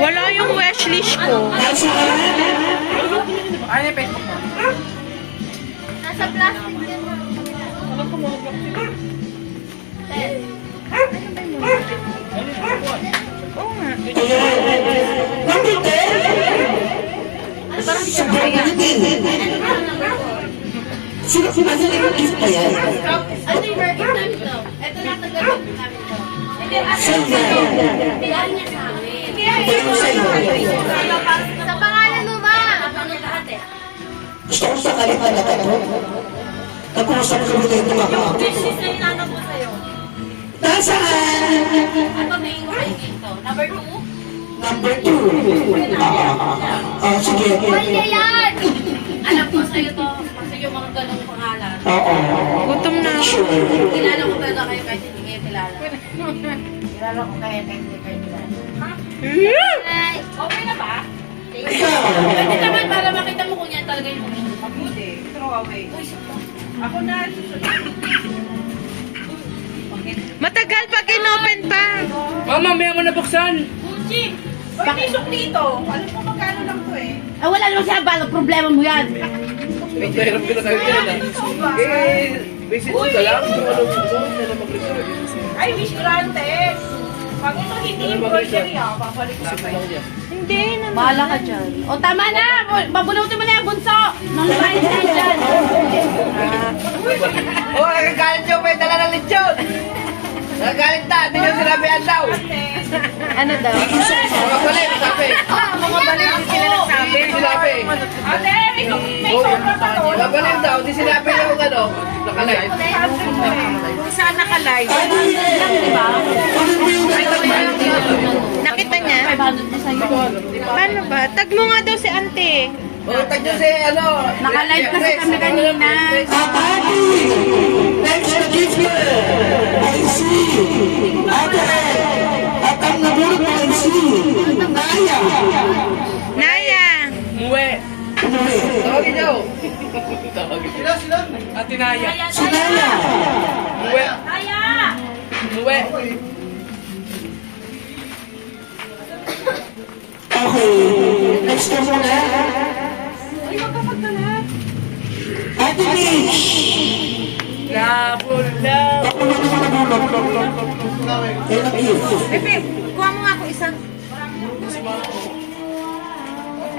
Wala yung wishlist ko. Nasaan? Ano yung Facebook mo? Nasa plastic yan. Nandito? Sobrang galing. Sino yung gift pa yan? Ano yung birthday namin to? Ito na tagal-birthday namin to. Hindi, Saan yan? bigyan niya sa amin. Pero sa'yo. Sa pangalan mo, ma. Ano lahat eh? Gusto ko sa kalitan na ito. Nag-uusap kami dito ako. Wishlist na inanap ko sa'yo. Nasaan? Ano may ingay dito? Number 2? Number 2. Sige. Pwede yan. Alam ko sa'yo to. Kasi yung mga ganong pangalan. Oo. Gutom na ako. Sure. Kilala ko talaga kayo kahit hindi kayo kilala. Kilala ko kayo kahit hindi kayo kilala. Okay na ba? Ikaw. Pwede naman para makita mo kung yan talaga yung mabuti. Throw away. Ako na, susunod. Matagal pag inopen pa. Mama, may mo nabuksan. Ah, wala naman siya ba? Problema mo yan. Medyo hirap ko na kayo dyan basic ko ka lang. Ay, Miss Grande. Pag ito hindi embroidery, babalik ko sa kanya. Hindi naman. Bahala ka dyan. O, tama na! Babunutin mo na yung bunso! Nang lumayan tayo dyan. Oh, nagagalit nyo, may dala ng lechon. Nagagalit na, hindi nyo sinabihan daw. Ano daw? Mga balik, sabi. Mga balik din sila nagsabi. Hindi sinabi. Ate, may sobra pa to. Mga balik daw, hindi sinabi yung ano, nakalive. Kung saan naka-live. Diba? Nakita niya? 500 na sa'yo. Paano ba? Tag mo nga daw si ante. Oh, tagyo si ano. Naka-live kasi kami kanina. Ate, next na gift mo. I see. Ate, at ang nabulot mo ay si Naya. Naya. Muwe. Tawagin nyo. Ate Naya. Si Naya. Muwe. Kaya! Muwe. Okay, next na muna. Ate Mitch. Labula. Ako na naman nabulot. Kaya nag-gift. Pepe, kuha mo nga ako isang.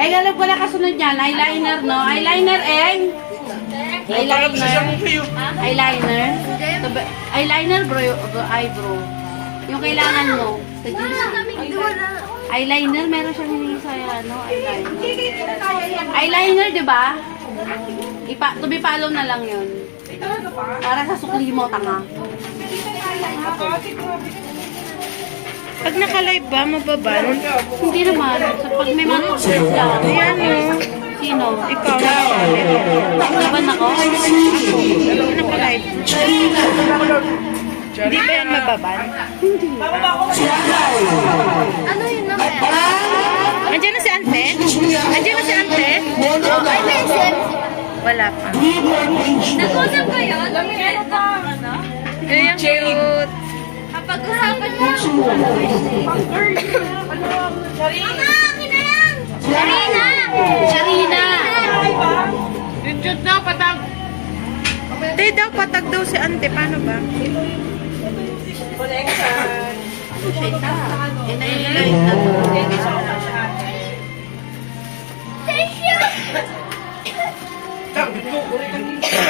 Eh, alam ko na kasunod niyan. Eyeliner, no? Eyeliner, Eng? Eyeliner. Eyeliner. Eyeliner, eyebrow. Yung kailangan mo. Eyeliner, meron siyang hiningi sa'yo, ano? Eyeliner. Eyeliner, di ba? To be follow na lang yun. Para sa sukli mo, tanga. Pag naka-live ba, mababan? Hindi naman. So, pag may mga pictures lang. Ayan o. Sino? Ikaw naka-live. Laban ako? Naka-live. Hindi ba yan mababan? Ano yun na kaya? Andiyan na si ante? Andiyan na si ante? Ay, may SM. Wala pa. Nag-usap kayo? Ano ba? Ano? Ayan, cute. Kapag-usapan mo. Mama, akin na lang! Sarina! Sharina! Yung cute daw, patag. Hindi daw, patag daw si ante. Paano ba?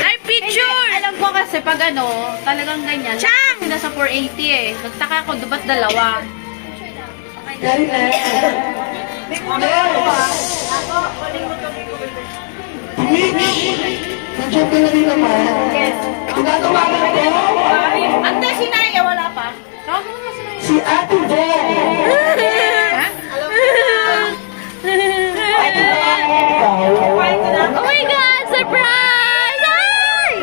Ay, picture! Alam ko kasi pag ano, talagang ganyan. Chang! Sila sa 480 eh. Nagtaka ako, ba't dalawa? Nandiyan ka na rin naman. Tinatawagan ko Ante, si Naya, wala pa. si Ate Bo. Oh my God! Surprise! Ay!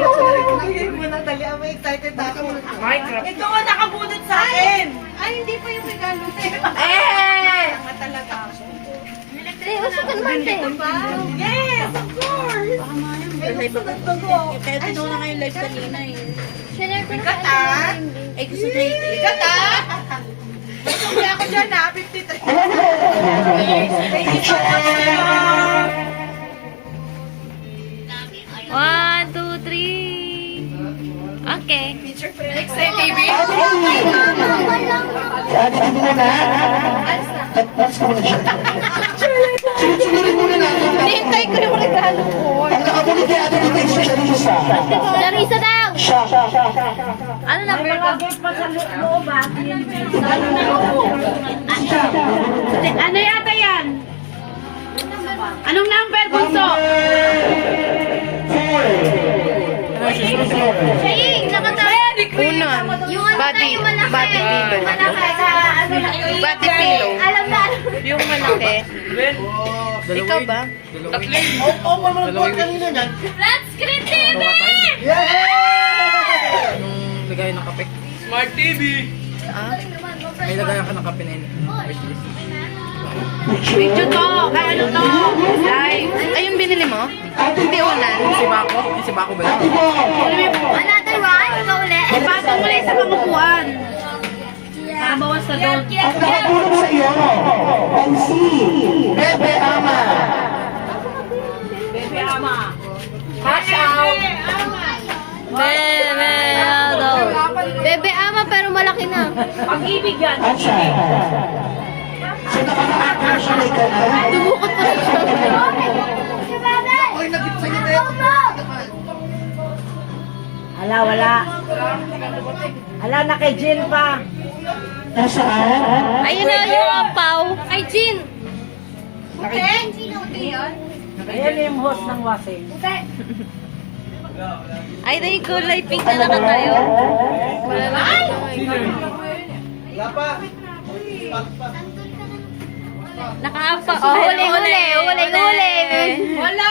Minecraft. Ito nga nakabunod sa akin. Ay, hindi pa yung regalo. Eh! Usukan mo ito ba? Yes, of course! Kaya tinuna kayo live kanina eh. Bigat ah! Eh, gusto niya ito. Bigat ah! Hindi ako dyan ah, 53. One, two, three. Okay. Next time, baby. Si Ate Bo muna. At mas ko muna siya. Sunod-sunurin muna natin. Hintay ko yung regalo ko. Ang nakabuli kay Ate Bo si Charissa. Larissa daw! Siya. Ano na ba? Ano yata yan? Anong number, bunso? Shaying, nakatawa. Unon. Yung ano na, Body, yung malaki. body pillow. Malaki sa ano na. Body pillow. Alam na. Yung malaki. Ikaw ba? Flat screen TV! Lagay ng kape. Smart TV. Ah? May lagayan ka ng kape na yun. Video to. Ay, ano to? Live. Ay, yung binili mo? Hindi unan. Si Bako ba yun? Another one? Ikaw ulit? Ipatong mo lang sa pangupuan. Para bawas na doon. Ang nakatulong sa iyo ay si Bebe Ama. Bebe ama pero malaki na. At siya. So nakaka-actor siya na ikaw na. Dumukot pa rin siya. Wala. Ala, na kay Jill pa. Nasaan? Ayun na yung ampaw. Ay, Jin. Ayan yung host ng wasing. Ay, na yung kulay pink na nakatayo. Ay! Nakaampaw. Oh, huli. Wala!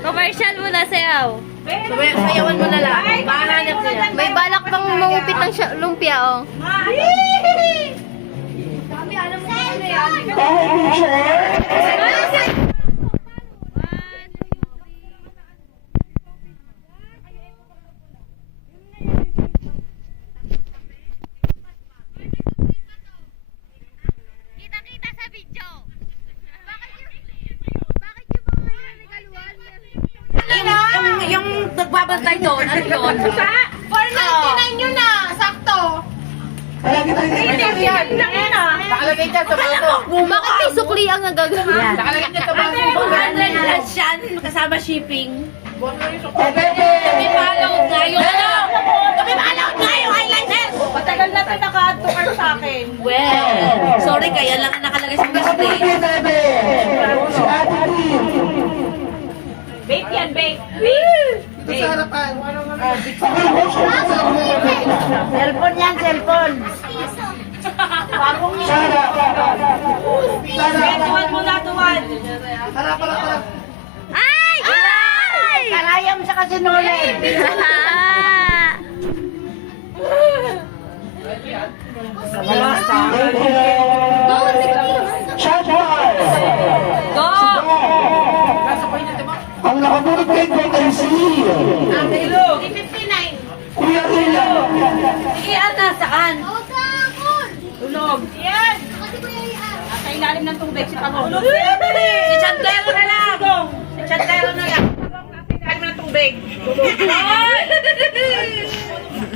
Commercial muna sayaw. Sayawan mo na lang. Mahanap siya. May balak pang mangupit ng lumpia, oh. Kita-kita sa video. Yung nagbabantay doon, ano yun? 499 yun na, sakto. Palagi tayo Nakalagay dyan sa bato. Bakit may sukli ang nagagawin? Nakalagay dyan sa bato. 400 plus yan, kasama shipping. O Bebe! Kami follow nga yung ano? Kami follow nga yung eyeliner! Matagal na ito naka-tukar sa akin. Well, sorry kaya lang nakalagay sa Nakatulong mistake. kay Bebe! Si Ate Tim! Bake yan, bake. Dito sa harapan. Cellphone yan, cellphone. Sara! Tuwan. Harap. Ay! Ay! Kalayam sa kasinulin. Go! Ang nakatulog kay Greg ay si Kuya Ila. Sige, Ana, saan? Tulog. Yan. Sa ilalim ng tubig si Pagong. Si Chantero na lang! Si Chantero na lang. Sa ilalim ng tubig.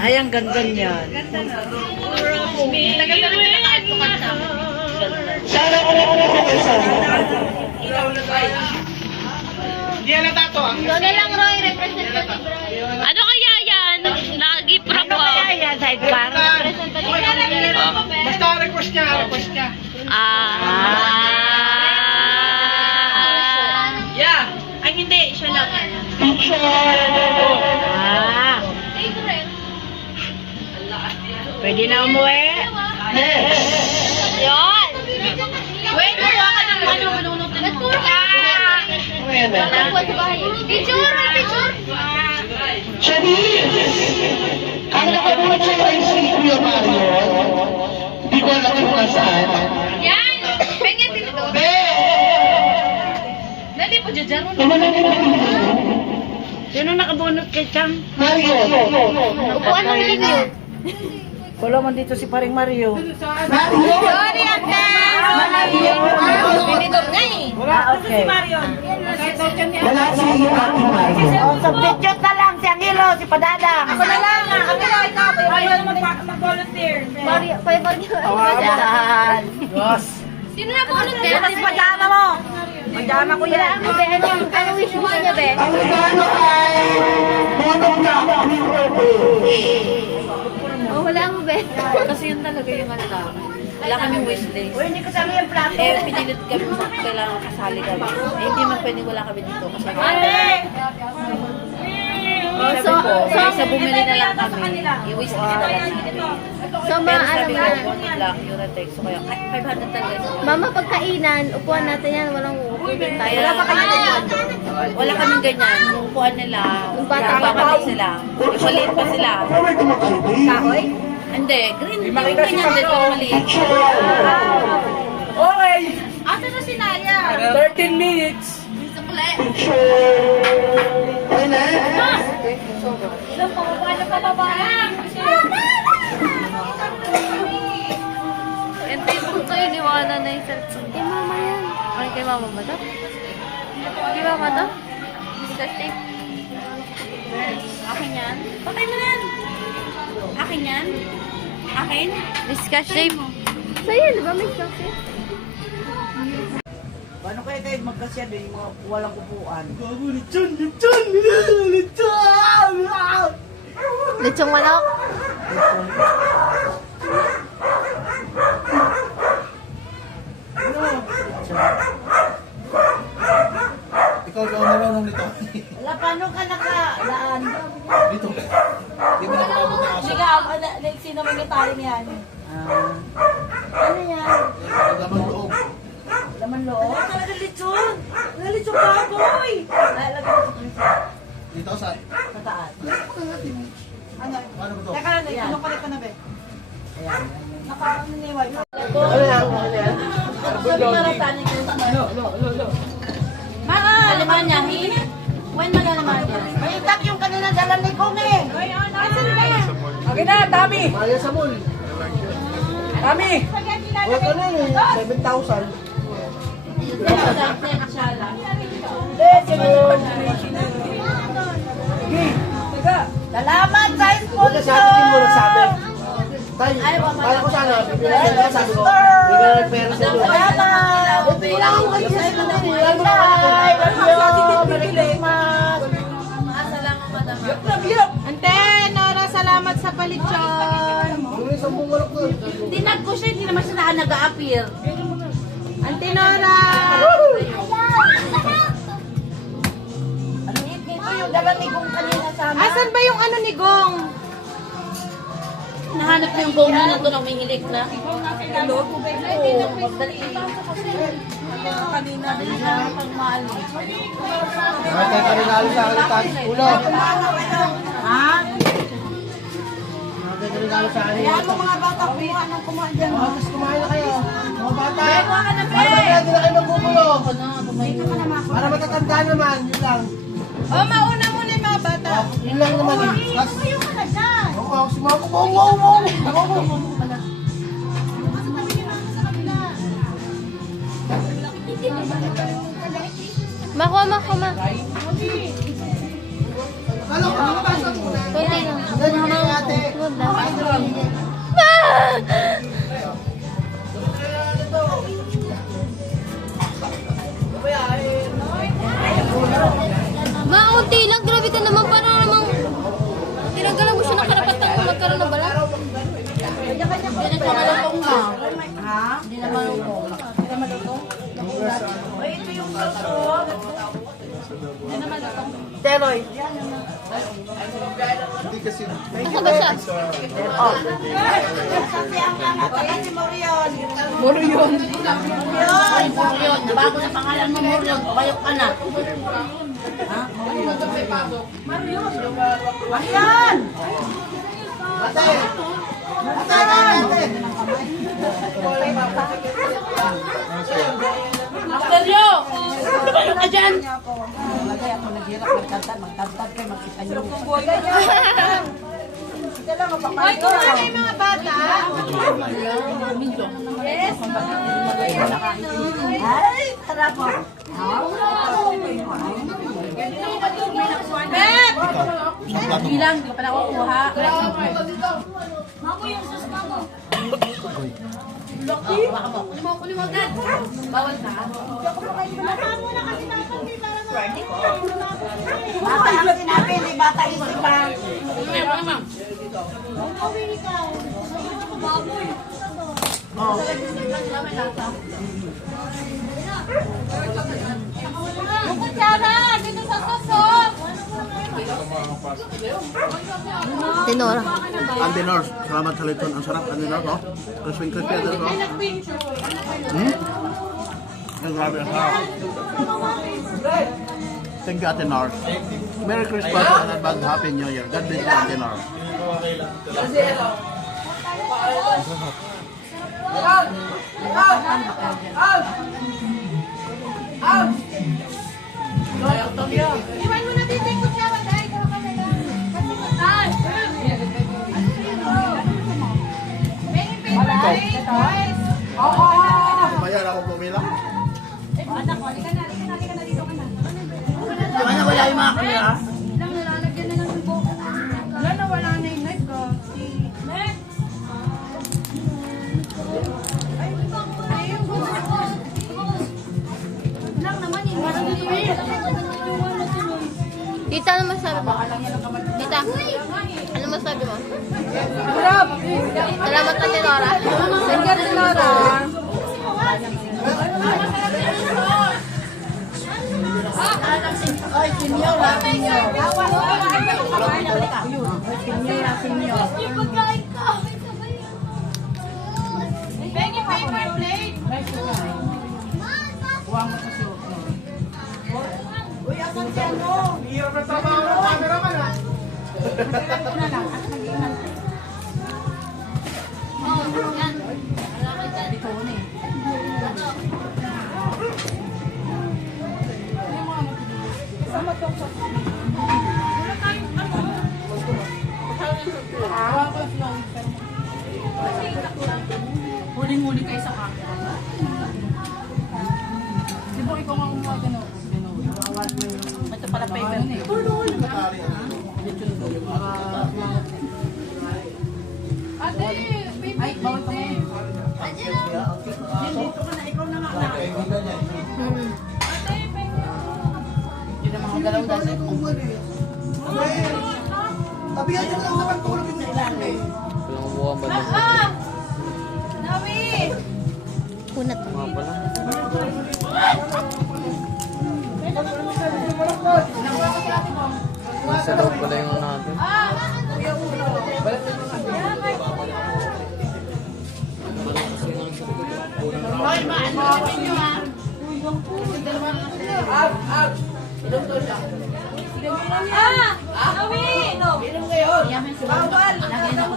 Ay, ang ganda niyan. Sara ko na isa. Ikaw na lang, Roy. Representative Roy. Ano kaya yan? Nag-giprap Ano kaya yan, sidecar? Basta request niya. Yeah. Ay, hindi. Siya lang. Picture! Pwede na umuwi? Next! Yun! Wait, nakuha ka ng ano, manunutin mo. Ayan na. Picture! Picture! Janine! Ang nakatulog sa'yo ay si Kuya Mario. Hindi ko alam kung nasaan. Yan! Pengen din ito. Be! Dali po, Jajar. Tumalan mo na. Sino nakabunot kay Chang? Mario! Upuan ng ninyo. Wala man dito si paring Mario. Mario! Sorry, ate! Pinidor nga eh. Okay. Wala si Ate Mario. Oh, substitute na lang si Angelo, si Padadang. Ako na lang. Ako na ikaw. mag-volunteer. Kuya Barrio. Ayan. Yes. Sino na volunteer? Bukas pajama mo. Pajama ko yan. Ano, be? Ano wish mo niya, be? Ang regalo ay monograph Oh, wala mo, be. Kasi yun talaga yung ano namin. Wala kaming wishlist. Uy, hindi ko sabi yung plato. Pinilit kami sa kailangan kasali kami. Hindi man pwedeng wala kami dito. Kasi So, sa bumili na lang kami. I-wishlist na lang namin. so, Pero ano sabi ko, na. 1 lang, Eurotex. So kaya, 500 talaga. Mama, pagkainan, upuan natin yan. Walang upuan tayo. Wala pa kayo wala kaming ganyan. Yung upuan nila, Yung bata bata pa. sila. Yung maliit pa sila. May kumakaibig. Hindi, green. Yung ganyan din, pero maliit. Okay. Asa na si Naya? 13 minutes. Picture! Ay na! Ilang pa ba? mo ba to? Giwa mo to? Scotch tape? Akin yan. Patay mo na yan. Akin yan. Akin? May scotch tape? Sa'yo, di ba may scotch tape? Paano kaya tayo magkasya din yung walang upuan? Lechong manok? Ikaw daw marunong nito. Wala, paano ka nakadaan? Dito. Di mo nakabot na aso. Sige, sino may gitari niyan? Ano yan? Laman loob. Laman loob? Talaga lechon! Lechon baboy! Lalagay ko Dito sa... sa taas. Paano ba ito? Teka lang, kinukulit ko na ba? Ayan. Nakaano ni wifi. Alemanya, when mag-Alemanya? May itak yung kanina dala ni Kong eh. Asan ba yan? Okay na, dami! Maya sa mall. Dami! O, ito na yun. 7,000. Salamat sa Huwag sa atin mo nagsabi. Tayo, kala ko sana, bibigyan ka sabi ko, bigyan ng pera sa iyo. Salamat! Hindi lang ako kayo sa iyo. Merry Christmas! Ante, Nora, salamat sa palitsyon. Yung isang bumalok doon. Tinag ko siya, hindi naman siya nag-a-appear. Ante Nora! Ito yung dala ni Gong kanina sa amin. Asan ba yung ano ni Gong? Nahanap ko yung bone na doon, umihilik na. Oo, magdali. Kanina din na pagmaalis. Nakatay ka rin alis sa alitan. Ulo. Ha? Nakatay ka rin alis sa alitan. Kaya mo mga bata, kumuha ng kumuha dyan. Tapos kumain na kayo. Mga bata. Kuha ka na, Para hindi na kayo magbubulo. Dito ka naman. Para matatanda naman. Yun lang. Oh, mauna muna yung mga bata. Yun lang naman. Kas. Tumayo ka na dyan. Oo, sumako. Wow. Mako. Ano ka? Makapasok mo na. Kunti lang. Ganyan na ate. Maunti lang, grabe ka naman. Parang namang tinanggalan mo siya ng karapatan kung magkaroon ng balat. Hindi na siya malutong na. Ha? Hindi na malutong. Hindi na malutong? Ay, ito yung kaso. Hindi na malutong. Teroy. Hindi kasi. Ano ba siya? Si Morion. Ay, Murion. Bago na pangalan mo, Murion. Bayok ka na. Ayan! Ate. Ate. Masteryo! Bayok ka dyan! Hoy, kuha na yung mga bata. Yes. Ay, tara po. Beb! Bilang, hindi ko pala kukuha. Baka mo. Kunin mo agad. Bawal ka. Bata ang sinabi, hindi bata isip pa. Ma'am. Tinora. Andinor, salamat sa lechon. Ang sarap, Andinor, oh. Crispy, Andinor, oh. Ang grabe, ang sarap. Thank you, Andinor. Merry Christmas and advance Happy New Year. God bless you, Andinor. Iwan mo na dito yung kutsara dahil ikaw ka na lang. Bayan ako pumila. mga kamera. Lang nalalagyan na lang yung buko. Wala na, wala na yung knife ko. Lang naman eh. Parang Tita, ano masabi mo? Tita, ano masabi mo? Salamat na Tinora. Singer ni Nora. yung pagkain ko. Bengi paper plate. Hirap na trabaho ng cameraman ha. Huling-huli kayo sa camera. Di ba ikaw nga kumuha gano'n? Ito pala paper. Ay, bawal ka mo. Dito ka na, ikaw na nga. Yun ang mga galaw dati. Tabihan niyo lang naman tulog yung ilalim eh. Nawi! Kunat. Nasa loob pala yung natin. Nawi! No! Bawal! Lagyan ako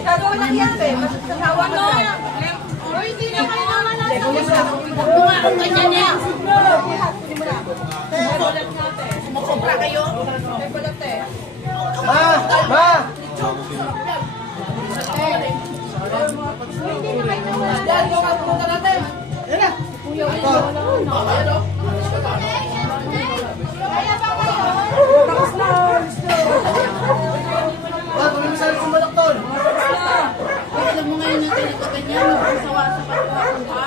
Gagawin lang yan, be. Hawa no. Uy, hindi naman naman Bunga kung ganyan yan. Sumukobra kayo. Ma! Tuloy mo sa sumbalik tol. Alam mo ngayon natin ito ganyan. Sawa sa pagkakagawa.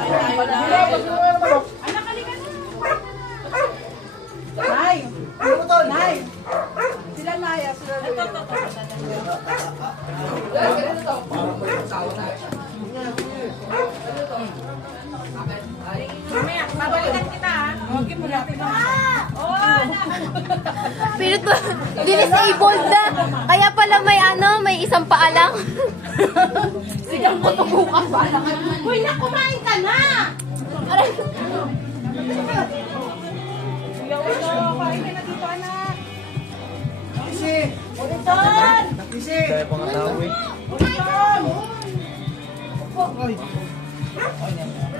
Tayo lang. Nay! Nay! Sila Naya, sila Mamaya, babalikan kita ha. Okay mo natin. Pero to, disabled na. Kaya pala may isang paa lang. Sigang ko bukas. Uy, nakumain ka na! Kisi! Kisi! Kaya pang tao eh.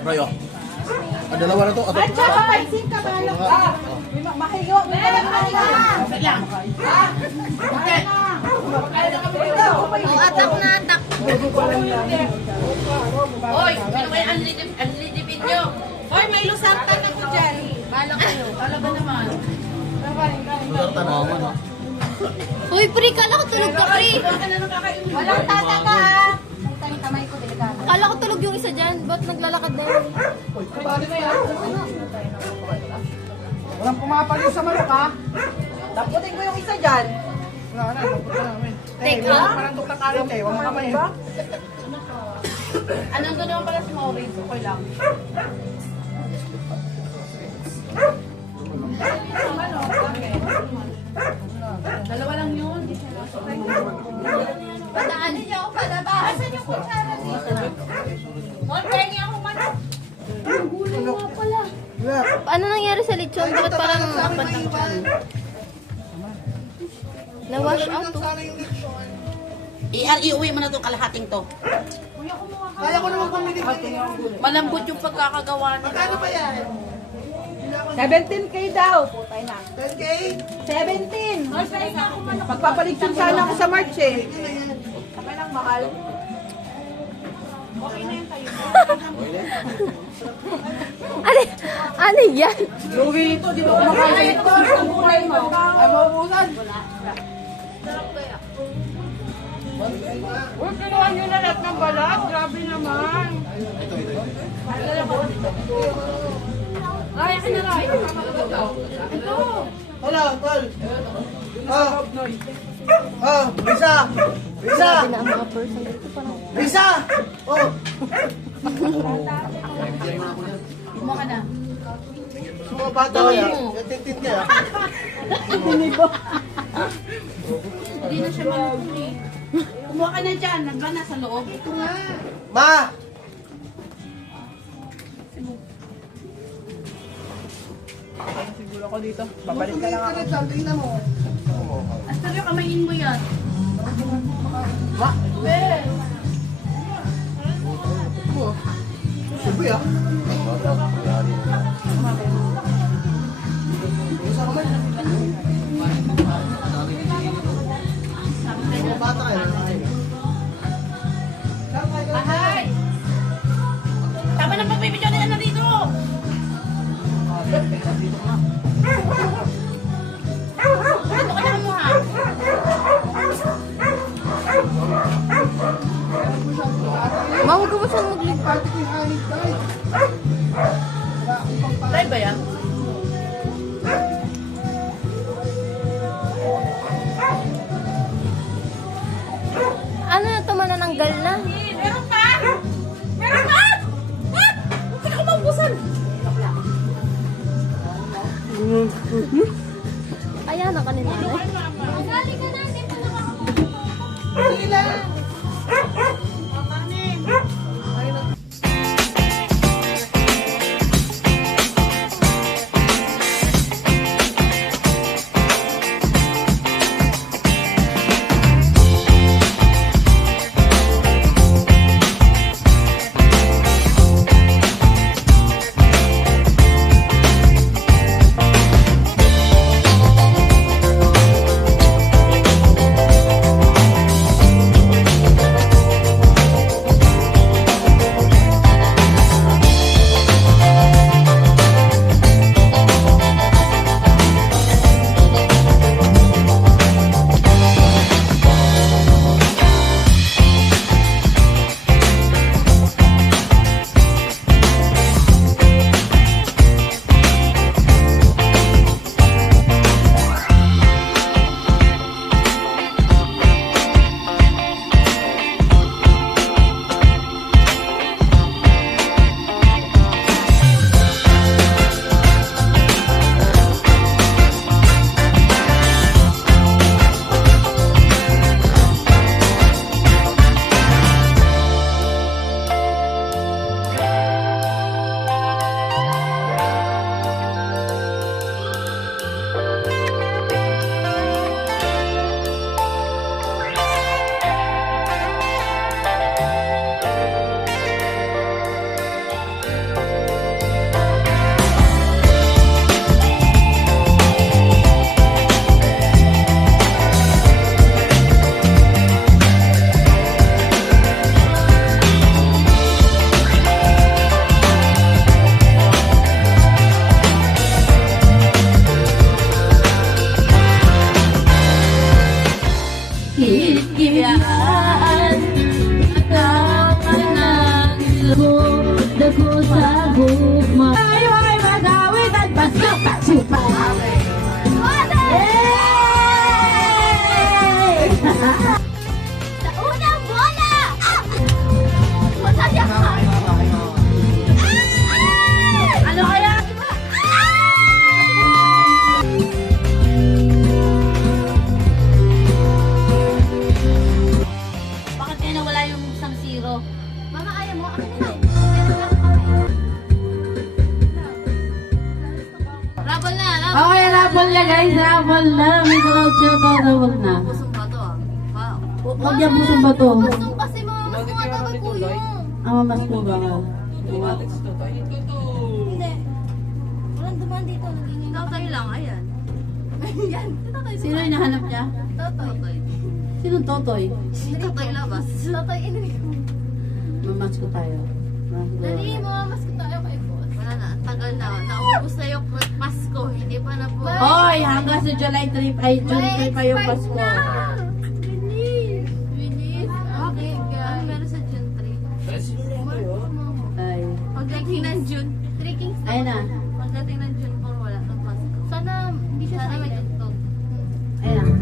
Rayo. Dalawa na to. At saka paisin ka ba lang ka? Mahiyo. Atak na atak. Hoy, ano kayo unlidipin nyo? Hoy, may lusartan ako dyan. Bala kayo. Talaga naman. Mama na. Uy, pre, kala ko tulog ka, pre. Walang tataka ha. Ang kamay ko, delikado. Kala ko tulog yung isa dyan. Ba't naglalakad na yun? Walang pumapalo sa manok ha. Taputin ko yung isa dyan. Wala na, tapos na namin. Teka. Parang na kalit eh, huwag mo kamayin. Anong doon naman pala si Maurice? Okay lang. Dalawa lang yun. Pataan niyo ako palaba. Asan yung kutsara dito? Mon, pengi ako manok. Ano nangyari sa lechon? Bakit parang apat lang dyan? Na-wash out to. Iuwi mo na itong kalahating to. Kaya ko naman pamili. Malambot yung pagkakagawa nila. Magkano ba yan? 17K daw. Putay na. 10K? 17. Magpapalitsyon sana ako sa March eh. Kaya lang mahal. Ano yan? Lugi ito, di ba kumakain ito? Ang kulay mo. Ay, maubusan. Uy, kinuha nyo na lahat ng balat. Grabe naman. Ay, akin na lang. Ito. Hala, tol. Bisa. Bisa. Na ang mga person dito parang... Bisa. Oh. Kumuha ka na. Mga bata kaya. Tintin kaya. Hindi na siya malutong eh. Kumuha ka na dyan. Nandun na sa loob. Ito nga. Ma. Siguro ako dito. Babalik ka lang ako. Tingnan mo. Hasta yung kamayin mo yan. Sabi ah. Mga bata kaya. Ahay! Tama na pagbibidyo nila na dito! Ito ka na mo ha! Ma, huwag mo siyang maglipat. Live ba yan? Ano na ito, manananggal na? Meron pa! Meron pa! Ah! Huwag ka maubusan! Ayan na kanina. Magali ka na, hindi pa Raffle na guys, raffle na. May cloud siya pa, raffle na. Pusong bato ah. Wow. Huwag yan pusong bato. Pusong kasi mga mas mga dapat po yun. Mas po ba nga? Hindi. Walang dumaan dito. Naging tatay lang, ayan. Yan. Tatay. Sino yung nahanap niya? Tatay. Sinong Totoy? Tatay labas. Tatay Enrico. Mamasko tayo. Dali, mamamas ko tayo kay boss. Wala na, ang tagal na. Naubos na yung Pasko. Hindi pa na po. Hoy, hanggang sa July 3 ay June 3 pa yung Pasko. Bilis. Bilis. Okay, Ano meron sa June 3? Ay. Pagdating ng June, 3 Kings. Ayun na. pagdating ng June 4, wala ng Pasko. Sana, hindi siya Sana may silent. tugtog. Ayun na.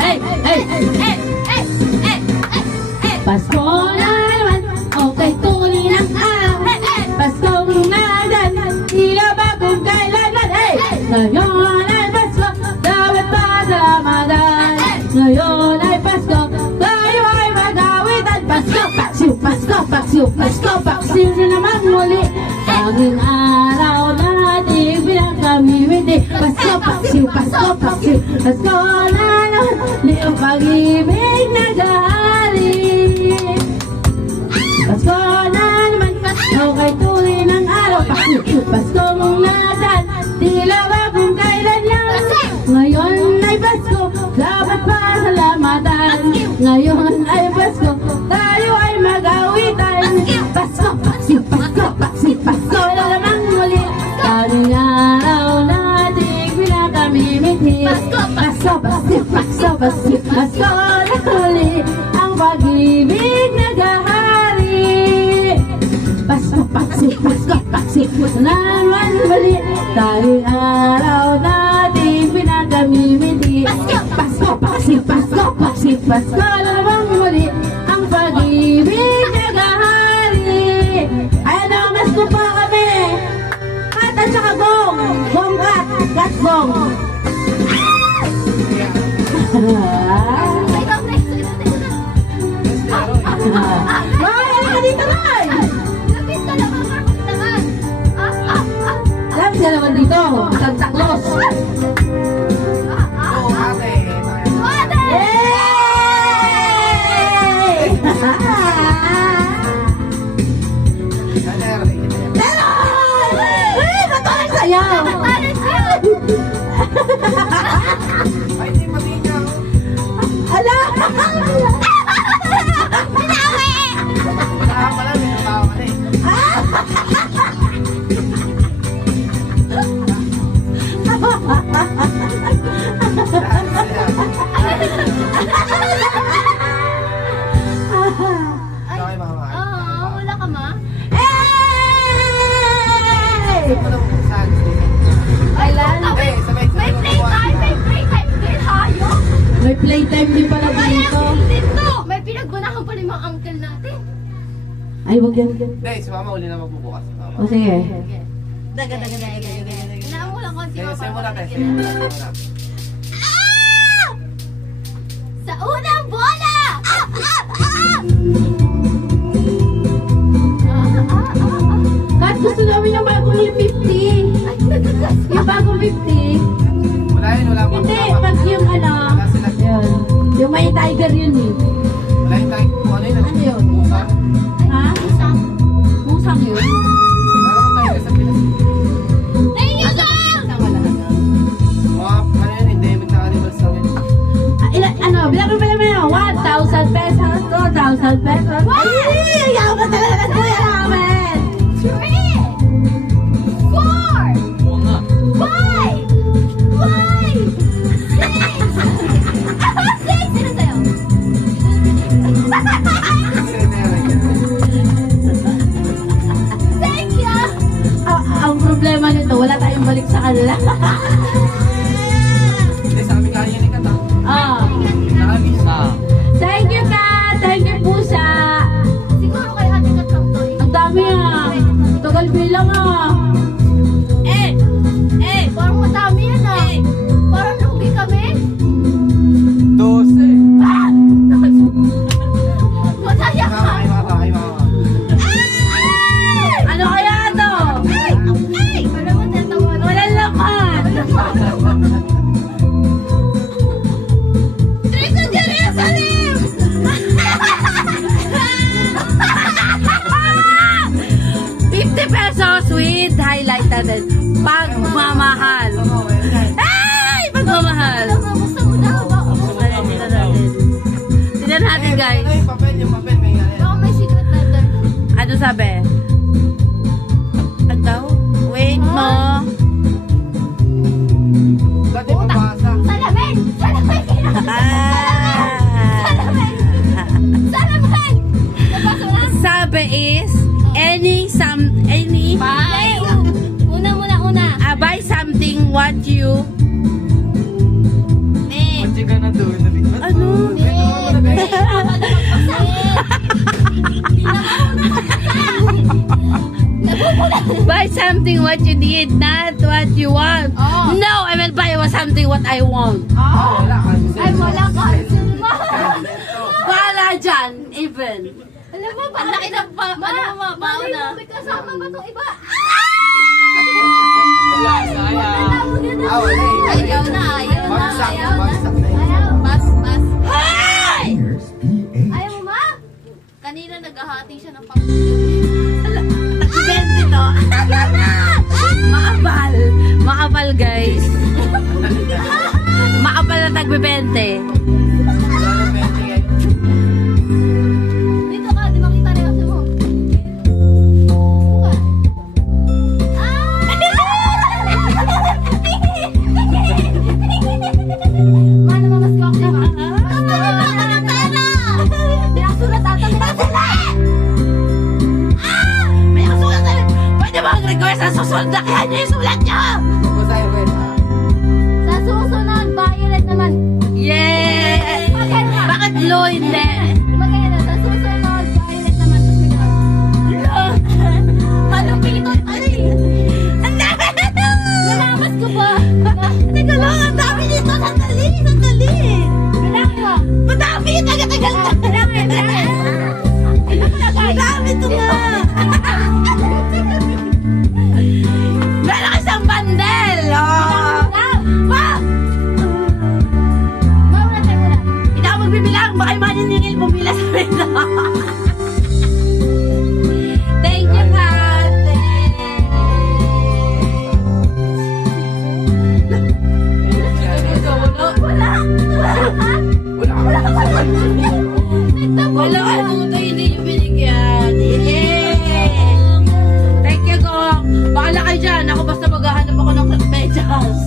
Hey! Hey! Pasko na naman, okay tuloy ng araw. Paskong nadan, tila bagong kailanman. Ngayon ay Pasko, dapat pasalamatan. Ngayon ay Pasko, tayo ay mag-awitan. Pasko, paksiw, Pasko, paksiw, Pasko, paksiw na naman muli. Tanging araw natin pinagkamimiti. Pasko, paksiw, Pasko, paksiw, Pasko na naman, di ang pag-ibig nag-ahari. Pasko na naman, okay tuloy ng araw. Pasko mong nadan, tila bagong kailan lang. Ngayon ay Pasko, dapat pasalamatan. Ngayon ay Pasko, tayo ay mag-awitan. Pasko, paksiw, Pasko, paksiw, Pasko na naman muli. Tanging araw natin pinakamimiti. Pasko, paksiw, Pasko, paksiw, Pasko na muli. Ang pag-ibig nag-ahari. Pasko, paksiw, Pasko, paksiw naman muli. Tanging araw natin pinakamimiti. Pasko, paksiw, Pasko, paksiw, Pasko na naman muli. Ang pag-ibig nag-ahari. Ayan na, Pasko pa kami. Kat at saka gong. Gong kat. Kat gong. Ikaw next. Ay, ano ka dito, Nay? Lapit ka lang, marunong naman. Alam ka naman dito. Santa Claus. Yay! Ay, ba't ang sayaw? Ala! Wala ka ma? Hey! Kailan? May playtime din tayo. May playtime din pala dito. Dito. May pinagbunahan pa ni mga uncle natin. Ay, wag yan. Hindi, si Mama uli na magbubukas. O sige. Inaan mo lang konti Sige, sa'yo muna, te. Sa unang bola! Kat, gusto namin yung bagong 50. Yung bagong 50. Wala yun, wala akong Hindi, pag yung ano. Yun. Yung may tiger yun eh. Wala yung tayo. Ano yun? Ano yun? Ha? Musang yun? Wala akong tayo sa Pinas. Ayun lang! Mga, ano yun, endemic na animals namin. Ano, bilang mo pala mo 1,000 pesos, 2,000 pesos. Ay, yaw ka talaga ng kuya namin. 3 4 Oo nga. 5 6 Sino sa'yo? Thank you! Ang problema nito, wala tayong balik sa kanila. Hindi, sa amin kaya yun ka. Ah. Nakabis. Thank you, Kat. Thank you, Pusa. Siguro kay Ate Kat lang to. Ang dami ah. Tagal bilang ah. Parang madami yan ah. Parang lugi kami. 12. Masaya ka. Ay, mama. Ano kaya to? Wala mo tatawa. Walang laman. Trisha Jerusalem! 50 pesos with highlight natin. Pagmamahal. Hey! Pagmamahal. Gusto mo na ba? guys. Ay, yung papel, may Baka may secret letter. Ano sabi? Ano daw? Wait mo. Ba't di mabasa? Salamin! Salamin! Salamin! Salamin! Nabasa na? Sabi is, any. Bye! Una. Buy something what you. What you gonna do? Ano? Buy something what you need, not what you want. Oh. No, I will buy something what I want. Wala ka. Ay, wala ka. Wala dyan, even. Alam mo ba? Ang laki ng baon na. May kasama ba itong iba? Ayaw na. Bagsak na. Ayaw. Bas. Hi! Ayaw mo, ma? Kanina naghahati siya ng pang... Bente to. Maapal. Maapal, guys. Maapal na tagbibente. Dito ka, di makita na kasi mo. Buka. Mano, mamas ko ako, di ba? Mas ka ng pera! Di ako sulat ata, di ako sulat! May kasulat na rin. Pwede ba mag-request sa susunod na kaya niyo yung sulat niyo? Sa susunod, violet naman. Yeah! Bakit low hindi? Magkaya sa susunod, violet naman. Tapos bigla. Malupito. Ay! Ang dami! Nalamas ko ba? Teka lang, ang dami nito. Sandali. Kailangan mo. Madami! Tagal-tagal na. Ang dami ito nga. Meron isang bandel. Oh. Wow! Mawala tayo muna. Hindi ako magbibilang. Baka yung maniningil pumila sa pila. Thank you, Kate. Wala ka puto, hindi nyo binigyan. Yeah! Thank you, Gong. Bakala kayo dyan. Ako basta maghahanap ako ng medyas.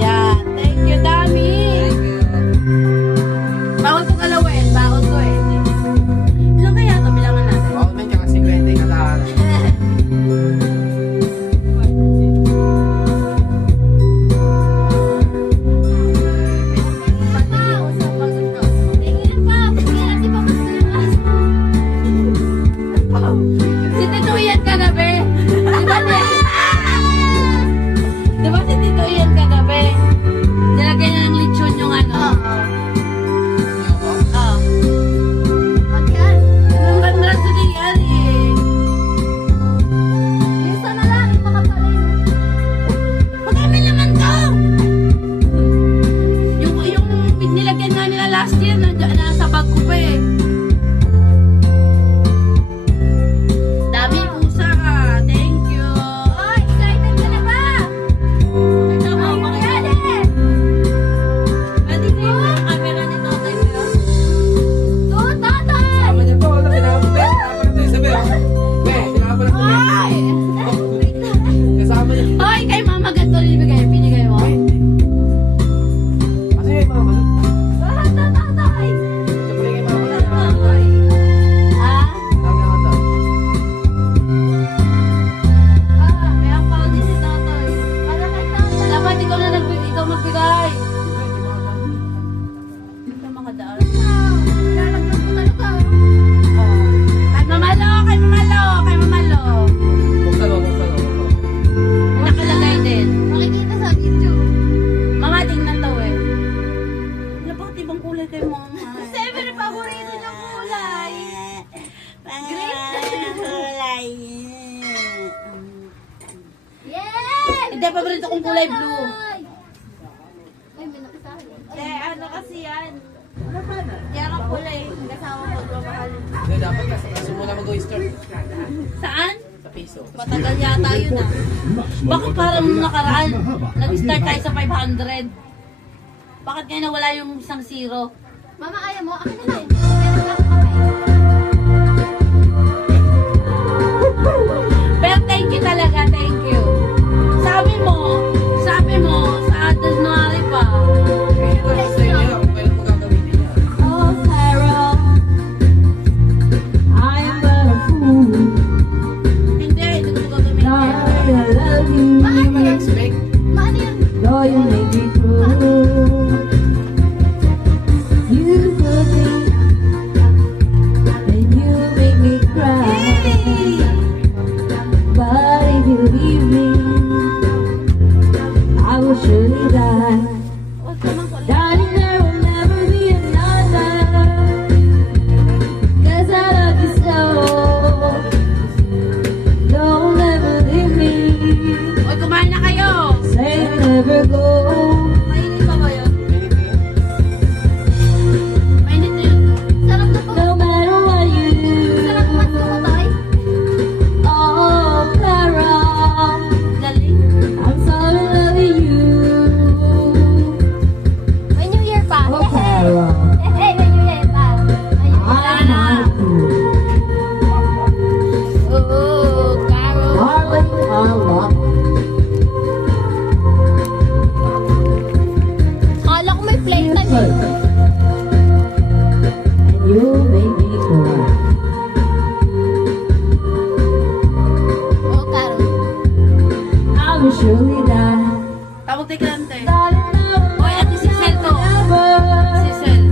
Yeah. Thank you, Dami. Bawal ko galawin. Bawal ko eh. Ilan kaya ito? Bilangan natin. Bawal may kaka 50 katahan. Tingin pa. Tingin, di ba mas tumaas? Si Tito Ian ka na, be? Di ba si Tito Ian ka na, be? Nilagay na ng lechon yung ano. Oo. Magyan. Ang ganda sa Ian eh. Isa na lang, makapalin. Madami naman to! Yung nilagyan nga nila last year, nasa bag ko pa eh. Dami pusa ka. Thank you. Oy, excited ka na ba? Ito mo, mangyari. Pwede ko yung camera ni Totoy ko. Doon, tatay. Sama niya po. Wala pinapapit. Pinapapit. Ay! Kasama niya. Hoy, kay Mama ganito rin binigay mo. Kasi may mga balot. Ah, tatay. Siyempre kay mama na. Ah? Dami naman daw. Ah, may angkaw din si tatay. Para kay tatay. Dapat ikaw na ikaw magbigay. Ito makadaan. Lalagyan ko talaga. Oh. Kay Mamalo, kay Mamalo, kay Mamalo. Buksan mo. Nakalagay din. Makikita sa video. Mama, tingnan daw eh. Wala bakit ibang kulay kay Mama? Siyempre, paborito niyang kulay. Kulay. Yes! Hindi, paborito kong kulay blue. Ay, may nakisahin. Ano kasi yan? Yan ang kulay. Kasama pagmamahal. Hindi, dapat kasi muna mag-oyster. Saan? Sa piso. Matagal yata yun ah. Bakit parang nung nakaraan, nag-start tayo sa 500? Bakit ngayon nawala yung isang zero? Mama, ayaw mo? Akin na lang. Kaya lang ako kamay. Pero thank you talaga, thank you. Sabi mo, sa January pa. Oh, Carol, I am but a fool. Hindi ko gagamitin. Lord, I love you. Maano yan? Maano yan? Lord, you make me cruel. You put me and you make me cry. But if you leave me, I will surely die. Darling, there will never be another. 'Cause I love you so. Don't ever leave me. Oy, kumain na kayo. Say you'll never go. Mainit pa ba yun? Mainit na yun. Sarap na po. No matter what you do. Sarap naman po, Toy. Oh, Clara, Galing. I'm so in love with you. May New Year pa. Oh, Clara. May New Year pa. May New Year na. Oh, Caro. Darling, I love you. Akala ko may playtime eh. And you make me cry. Oh, Caro. I will surely die. Tawag tayo klante. Darling, I will Oy, ate si Sel to. never. Si Sel.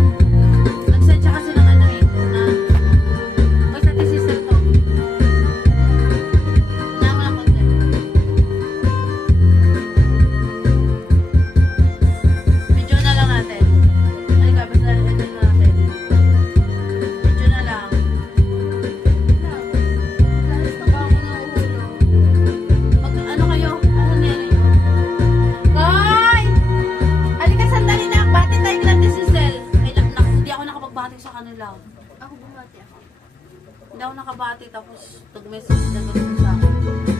Nag-send siya kasi ng ano eh. Oy, ate si Sel to. Nama ng konti. Medyo na lang natin. Halika, basta ano na natin. Medyo na lang. Lalas na ba ako ng ulo? Ano kayo? Ano nila yun? Koy! Halika, sandali na. Bati tayo natin si Sel. Ay, hindi ako nakapagbati sa kanila. Ako bumati ako. Hindi ako nakabati tapos nag-message na doon sa akin.